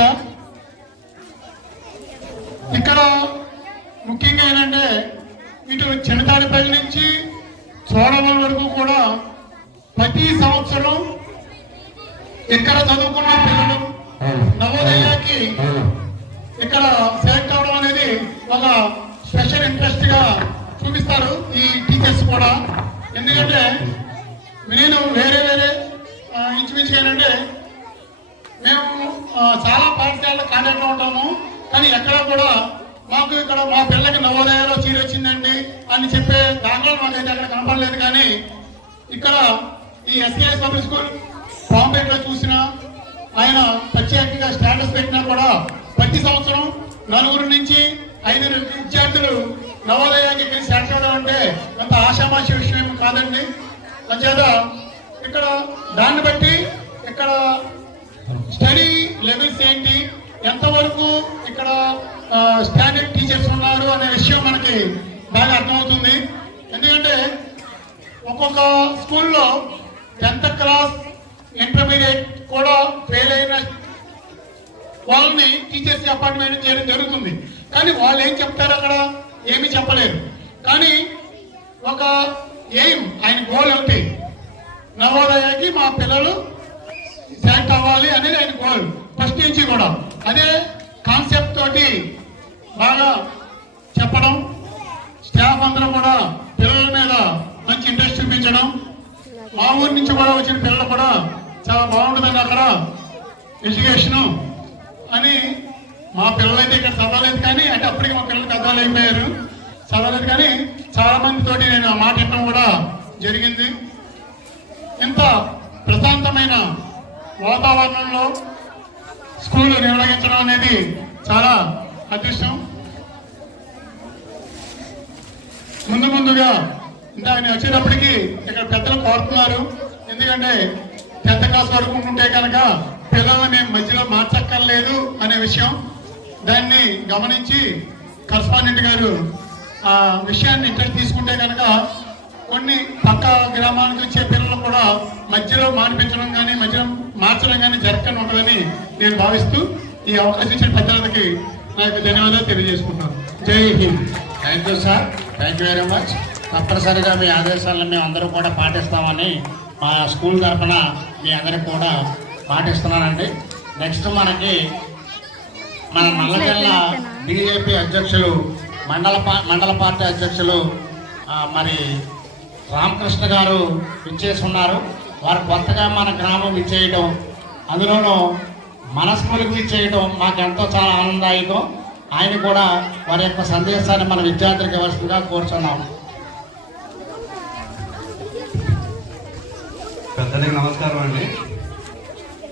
ఇక్కడ ముఖ్యంగా ఏంటంటే ఇటు చిన్నతాడిపల్లి నుంచి చోడవరం వరకు కూడా ప్రతి సంవత్సరం ఇక్కడ చదువుకున్న పిల్లలు నవోదయాకి ఇక్కడ సెలెక్ట్ అవడం అనేది ఒక స్పెషల్ ఇంట్రెస్ట్ గా చూపిస్తారు ఈ టీచర్స్ కూడా. ఎందుకంటే నేను వేరే ఇంచుమించుగా ఏంటంటే మేము చాలా పాఠశాలలో కాంటాక్ట్ లో ఉంటాము, కానీ ఎక్కడ కూడా మాకు ఇక్కడ మా పిల్లలకి నవోదయాలో సీట్ వచ్చిందండి అని చెప్పే దాంట్లో మాకైతే అక్కడ కనపడలేదు. కానీ ఇక్కడ ఈ ఎస్కేఎస్ పబ్లిక్ స్కూల్ బాంబేలో చూసినా ఆయన ప్రత్యేకంగా స్టేటస్ పెట్టినా కూడా ప్రతి సంవత్సరం 4 నుంచి 5 విద్యార్థులు నవోదయానికి సెలెక్ట్ అవ్వడం అంటే అంత ఆషామాషి విషయం కాదండి. అంచేత ఇక్కడ దాన్ని బట్టి ఇక్కడ స్టడీ లెవెల్స్ ఏంటి, ఎంతవరకు ఇక్కడ స్టాండర్డ్ టీచర్స్ ఉన్నారు అనే విషయం మనకి బాగా అర్థమవుతుంది. ఎందుకంటే ఒక్కొక్క స్కూల్లో 10th క్లాస్ ఇంటర్మీడియట్ కూడా ఫెయిల్ అయిన వాళ్ళని టీచర్స్ అపాయింట్మెంట్ చేయడం జరుగుతుంది. కానీ వాళ్ళు ఏం చెప్తారు, అక్కడ ఏమీ చెప్పలేరు. కానీ ఒక ఎయిమ్, ఆయన గోల్ ఒకటి, నవోదయకి మా పిల్లలు సెలెక్ట్ అవ్వాలి అనేది ఆయన గోల్ ఫస్ట్ నుంచి కూడా. అదే కాన్సెప్ట్ తోటి బాగా చెప్పడం, స్టాఫ్ అందరూ కూడా పిల్లల మీద మంచి ఇంట్రెస్ట్ చూపించడం, మా ఊరి నుంచి కూడా వచ్చిన పిల్లలు కూడా చాలా బాగుంటుందండి అక్కడ ఎడ్యుకేషను అని. మా పిల్లలైతే ఇక్కడ చదవలేదు, కానీ అంటే అప్పటికి మా పిల్లలు పెద్దవాళ్ళు అయిపోయారు, చదవలేదు. కానీ చాలా మందితోటి నేను ఆ మాట చెప్పడం కూడా జరిగింది. ఇంత ప్రశాంతమైన వాతావరణంలో స్కూల్ నిర్వహించడం అనేది చాలా అదృష్టం. ముందుగా ఇంత ఆయన వచ్చేటప్పటికి ఇక్కడ పెద్దలు కోరుతున్నారు, ఎందుకంటే 10th క్లాస్ వరకు ఉంటే కనుక పిల్లల్ని మేము మధ్యలో మార్చక్కర్లేదు అనే విషయం. దాన్ని గమనించి కరస్పాండెంట్ గారు ఆ విషయాన్ని ఇంట్రెస్ట్ తీసుకుంటే కనుక కొన్ని పక్క గ్రామానికి వచ్చే పిల్లలు కూడా మధ్యలో మానిపించడం కానీ మధ్యలో మార్చడం కానీ జరగకుండా ఉంటుందని నేను భావిస్తూ ఈ అవకాశం ఇచ్చిన పెద్దలకి నాకు ధన్యవాదాలు తెలియజేసుకుంటున్నాను. జై Hind. Thank you sir, thank you very much. తప్పనిసరిగా మీ ఆదేశాలను మేము అందరూ కూడా పాటిస్తామని మా స్కూల్ తరఫున మీ అందరికి కూడా పాటిస్తున్నానండి. నెక్స్ట్ మనకి మన నల్లజల్ల బీజేపీ అధ్యక్షులు మండల పార్టీ అధ్యక్షులు మరి రామకృష్ణ గారు విచ్చేసి ఉన్నారు. వారు కొత్తగా మన గ్రామం విచ్చేయడం, అందులోనూ మన స్కూల్కి విచ్చేయడం మాకు ఎంతో చాలా ఆనందదాయకం. ఆయన కూడా వారి యొక్క సందేశాన్ని మన విద్యార్థులకు ఇవ్వాల్సిందిగా కోరుచున్నాం. పెద్దలకి నమస్కారం అండి.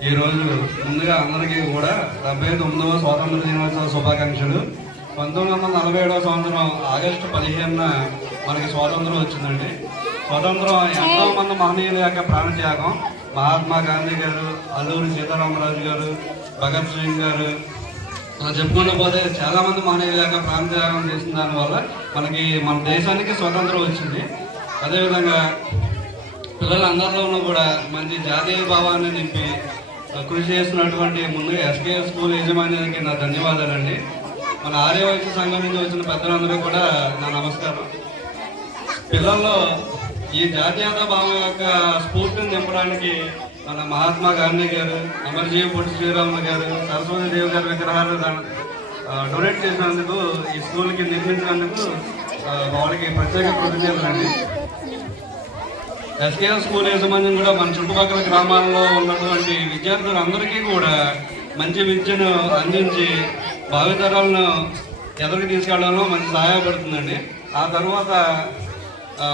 ఈరోజు ముందుగా అందరికీ కూడా 79వ స్వాతంత్ర దినోత్సవ శుభాకాంక్షలు. 1947వ సంవత్సరం ఆగస్టు 15న మనకి స్వాతంత్రం వచ్చిందండి. స్వతంత్రం ఎంతో మంది మహనీయుల యొక్క ప్రాణత్యాగం, మహాత్మా గాంధీ గారు, అల్లూరి సీతారామరాజు గారు, భగత్ సింగ్ గారు, అలా చెప్పుకుంటూ పోతే చాలా మంది మానవులాగా ప్రాణత్యాగం చేసిన దానివల్ల మనకి మన దేశానికి స్వతంత్రం వచ్చింది. అదేవిధంగా పిల్లలందరిలోనూ కూడా మంచి జాతీయ భావాన్ని నింపి కృషి చేస్తున్నటువంటి ముందుగా ఎస్కేఎస్ స్కూల్ యజమానికి నా ధన్యవాదాలండి. మన ఆర్యవైశ్య సంఘం నుంచి వచ్చిన పెద్దలందరూ కూడా నా నమస్కారం. పిల్లల్లో ఈ జాతీయతా భావం యొక్క స్ఫూర్తిని నింపడానికి మన మహాత్మా గాంధీ గారు, అమరజీవి పొట్టి శ్రీరాములు గారు, సరస్వతి దేవి గారి విగ్రహాలు డొనేట్ చేసినందుకు, ఈ స్కూల్కి నిర్మించినందుకు వాళ్ళకి ప్రత్యేక కృతజ్ఞతలండి. ఎస్కేఎస్ స్కూల్ యాజమాన్యం కూడా మన చుట్టుపక్కల గ్రామాల్లో ఉన్నటువంటి విద్యార్థులందరికీ కూడా మంచి విద్యను అందించి భావితరాలను ఎదురుకు తీసుకెళ్లడంలో మంచి సహాయపడుతుందండి. ఆ తర్వాత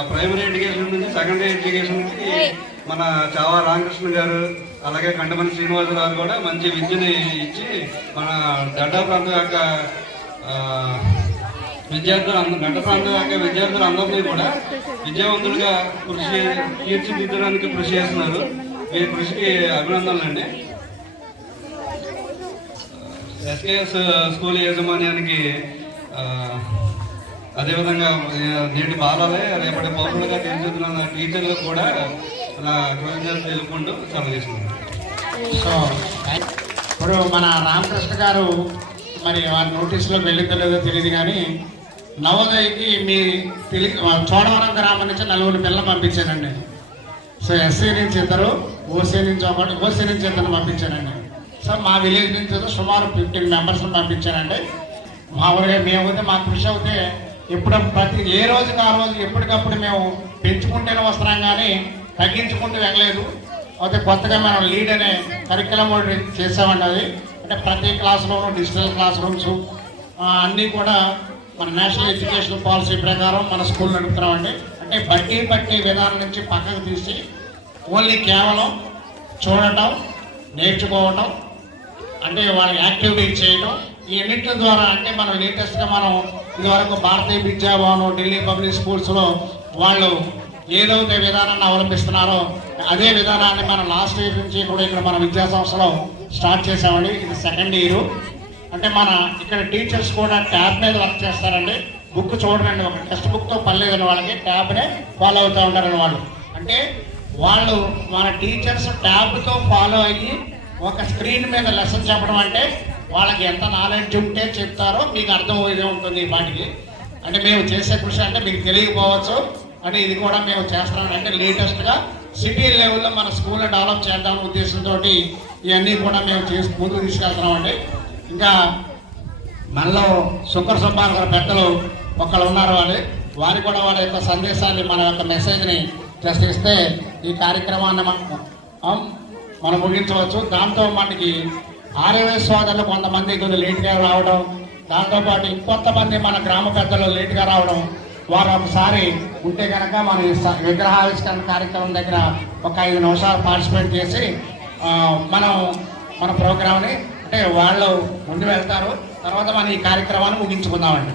ప్రైమరీ ఎడ్యుకేషన్ నుంచి సెకండరీ ఎడ్యుకేషన్కి మన చావా రామకృష్ణ గారు, అలాగే కంటమని శ్రీనివాసరావు కూడా మంచి విద్యని ఇచ్చి మన గడ్డ ప్రాంతం యొక్క విద్యార్థులందరినీ కూడా విద్యావంతులుగా తీర్చిదిద్దడానికి కృషి చేస్తున్నారు. మీ కృషికి అభినందనలు అండి. ఎస్కేఎస్ స్కూల్ యాజమాన్యానికి అదేవిధంగా నేటి బాలలే రేపటి పౌరులుగా తీర్చిదిద్దిన టీచర్లకు కూడా నా కృతజ్ఞతలు తెలుపుకుంటూ సెలవు తీసుకున్నాను. సో ఇప్పుడు మన రామకృష్ణ గారు మరి వారి నోటీసులో వెళ్ళిందో లేదో తెలియదు, కానీ నవోదయకి మీ చోడవరం గ్రామం నుంచి 4 పిల్లలు పంపించానండి. సో ఎస్సీ నుంచి 2, ఓసీ నుంచి 1, ఓసీ నుంచి 2 పంపించానండి. సో మా విలేజ్ నుంచి సుమారు 15 మెంబర్స్ని పంపించానండి. మామూలుగా మేమైతే మా కృషి అయితే ఇప్పుడు ఏ రోజుకి ఆ రోజు ఎప్పటికప్పుడు మేము పెంచుకుంటూనే వస్తున్నాం, కానీ తగ్గించుకుంటూ వెళ్ళలేదు. అయితే కొత్తగా మనం లీడ్ అనే కరిక్యులం చేసామండి. అది అంటే ప్రతి క్లాస్లోనూ డిజిటల్ క్లాస్ రూమ్స్ అన్నీ కూడా మన నేషనల్ ఎడ్యుకేషన్ పాలసీ ప్రకారం మన స్కూల్ నడుపుతున్నామండి. అంటే బట్టి విధానం నుంచి పక్కకు తీసి ఓన్లీ కేవలం చూడటం, నేర్చుకోవటం, అంటే వాళ్ళ యాక్టివిటీ చేయడం, ఈ అన్నింటి ద్వారా అంటే మనం లేటెస్ట్గా మనం ఇదివరకు భారతీయ విద్యాభవన్, ఢిల్లీ పబ్లిక్ స్కూల్స్లో వాళ్ళు ఏదైతే విధానాన్ని అవలంబిస్తున్నారో అదే విధానాన్ని మనం లాస్ట్ ఇయర్ నుంచి కూడా ఇక్కడ మన విద్యా సంస్థలో స్టార్ట్ చేసామండి. ఇది 2nd ఇయర్. అంటే మన ఇక్కడ టీచర్స్ కూడా ట్యాబ్ మీద వర్క్ చేస్తారండి. బుక్ చూడరండి, ఒక టెక్స్ట్ బుక్తో పని లేదని వాళ్ళకి ట్యాబ్నే ఫాలో అవుతూ ఉంటారని వాళ్ళు. అంటే వాళ్ళు మన టీచర్స్ ట్యాబ్తో ఫాలో అయ్యి ఒక స్క్రీన్ మీద లెసన్ చెప్పడం అంటే వాళ్ళకి ఎంత నాలెడ్జ్ ఉంటే చెప్తారో మీకు అర్థమయ్యేదే ఉంటుంది వాటికి. అంటే మేము చేసే కృషి అంటే మీకు తెలియకపోవచ్చు, అంటే ఇది కూడా మేము చేస్తున్నాం. అంటే లేటెస్ట్గా సిటీ లెవెల్లో మన స్కూల్లో డెవలప్ చేద్దామనే ఉద్దేశంతో ఇవన్నీ కూడా మేము ముందుకు తీసుకెళ్తున్నామండి. ఇంకా మనలో శుక్ర సుబ్బారావు గారు పెద్దలు ఒకళ్ళు ఉన్నారు, వారి కూడా వాళ్ళ యొక్క సందేశాన్ని, మన యొక్క మెసేజ్ని జస్ట్ ఇస్తే ఈ కార్యక్రమాన్ని మనం ముగించవచ్చు. దాంతో మనకి ఆర్యవైశ్య సోదరులు కొంతమంది కొద్దిగా లేట్గా రావడం, దాంతోపాటు ఇంకొంతమంది మన గ్రామ పెద్దలు లేట్గా రావడం, వారు ఒకసారి ఉంటే కనుక మన విగ్రహావిష్కరణ కార్యక్రమం దగ్గర ఒక 5 నిమిషాలు పార్టిసిపేట్ చేసి మన ప్రోగ్రామ్ని అంటే వాళ్ళు ముందు వెళ్తారు. తర్వాత మనం ఈ కార్యక్రమాన్ని ముగించుకుందామండి.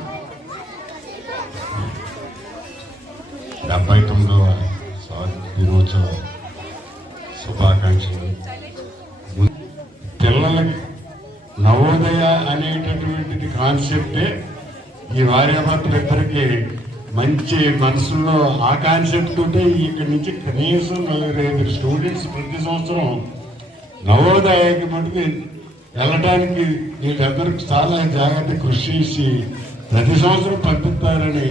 79వ స్వాతంత్ర దినోత్సవ శుభాకాంక్షలు. పిల్లలకి నవోదయ అనేటటువంటిది కాన్సెప్టే ఈ భార్యాభర్తలిద్దరికి మంచి మనసులో ఆ కాన్సెప్ట్ తోటే ఇక్కడి నుంచి కనీసం 45 స్టూడెంట్స్ ప్రతి సంవత్సరం నవోదయకి మటుకు వెళ్ళడానికి వీళ్ళందరికీ చాలా జాగ్రత్త కృషి చేసి ప్రతి సంవత్సరం పంపిస్తారని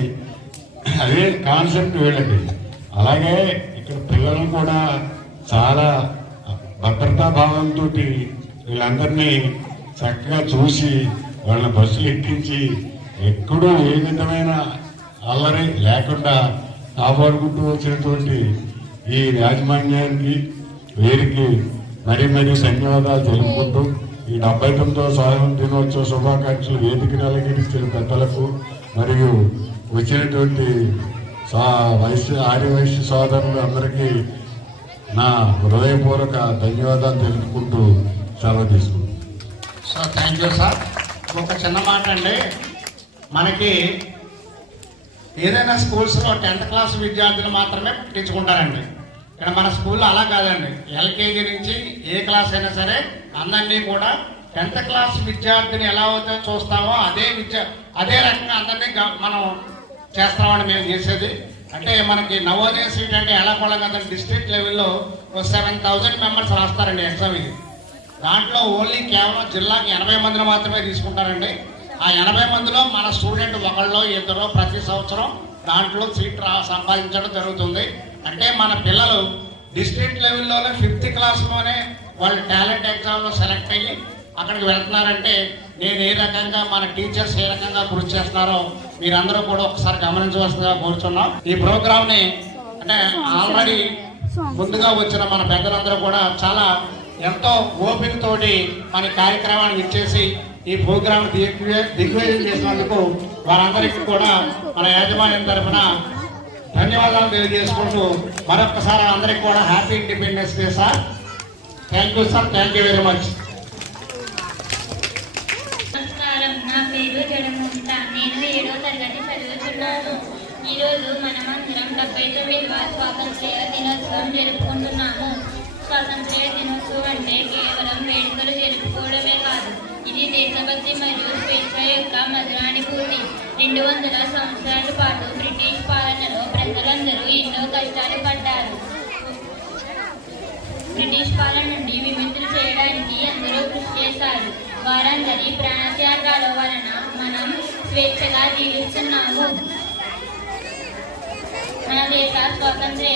అదే కాన్సెప్ట్ వీళ్ళకి. అలాగే ఇక్కడ పిల్లలు కూడా చాలా భద్రతా భావంతో వీళ్ళందరినీ చక్కగా చూసి వాళ్ళని బస్సులు ఎక్కించి ఎక్కడూ ఏ విధమైన అల్లరి లేకుండా కాపాడుకుంటూ వచ్చినటువంటి ఈ యాజమాన్యానికి వీరికి మరీ ధన్యవాదాలు తెలుపుకుంటూ ఈ 79వ స్వాతంత్ర దినోత్సవ శుభాకాంక్షలు వేదికను అలంకరించిన పెద్దలకు మరియు వచ్చినటువంటి ఆర్యవైశ్య సోదరులు అందరికీ నా హృదయపూర్వక ధన్యవాదాలు తెలుపుకుంటూ సెలవు తీసుకుంటాను. So thank you sir. ఒక చిన్న మాట అండి, మనకి ఏదైనా స్కూల్స్లో 10th క్లాస్ విద్యార్థులు మాత్రమే పట్టించుకుంటారండి. ఇక్కడ మన స్కూల్లో అలా కాదండి. ఎల్కేజీ నుంచి ఏ క్లాస్ అయినా సరే అందరినీ కూడా 10th క్లాస్ విద్యార్థిని ఎలా అయితే చూస్తామో అదే రకంగా అందరినీ మనం చేస్తామని మేము చేసేది. అంటే మనకి నవోదయ సీట్ అంటే ఎలా కూడా కదండి, డిస్ట్రిక్ట్ లెవెల్లో 7,000 మెంబర్స్ రాస్తారండి ఎగ్జామ్. ఇది దాంట్లో ఓన్లీ కేవలం జిల్లాకి 80 మందిని మాత్రమే తీసుకుంటారండి. ఆ 80 మందిలో మన స్టూడెంట్ ఒకళ్ళో ఇద్దరు ప్రతి సంవత్సరం దాంట్లో సీట్ సంపాదించడం జరుగుతుంది. అంటే మన పిల్లలు డిస్ట్రిక్ట్ లెవెల్లోనే 5th క్లాస్లోనే వాళ్ళు టాలెంట్ ఎగ్జామ్లో సెలెక్ట్ అయ్యి అక్కడికి వెళ్తున్నారంటే నేను ఏ రకంగా మన టీచర్స్ ఏ రకంగా కృషి చేస్తున్నారో మీరందరూ కూడా ఒకసారి గమనించవలసిందిగా కోరుచున్నాం. ఈ ప్రోగ్రామ్ని అంటే ఆల్రెడీ ముందుగా వచ్చిన మన పెద్దలందరూ కూడా చాలా ఎంతో ఓపికతోటి మన కార్యక్రమాన్ని ఇచ్చేసి ఈ ప్రోగ్రామ్ దిగ్విజయం చేసినందుకు వారందరికీ కూడా మన యాజమాన్యం తరఫున ధన్యవాదాలు తెలియజేసుకుంటూ మరొకసారి అందరికీ కూడా happy independence day sir. Thank you sir, thank you very much. నమస్కారం, నా పేరు జడముంట. నేను 7వ తరగతి చదువుతున్నాను. ఈరోజు మనమందరం 79వ స్వాతంత్ర్య దినోత్సవం జరుపుకుంటున్నాము. స్వాతంత్ర్య దినోత్సవం అంటే కేవలం వేడుకలు జరుపుకోవడమే కాదు, ఇది దేశభక్తి మరియు స్వేచ్ఛ యొక్క మధురానుభూతి. 200 సంవత్సరాల పాటు బ్రిటిష్ పాలనలో ప్రజలందరూ ఎన్నో కష్టాలు పడ్డారు. బ్రిటిష్ పాలన నుండి విముక్తులు చేయడానికి అందరూ కృషి చేశారు. వారందరి ప్రాణత్యాగాల వలన మనం స్వేచ్ఛగా జీవిస్తున్నాము. మన దేశ స్వాతంత్ర్య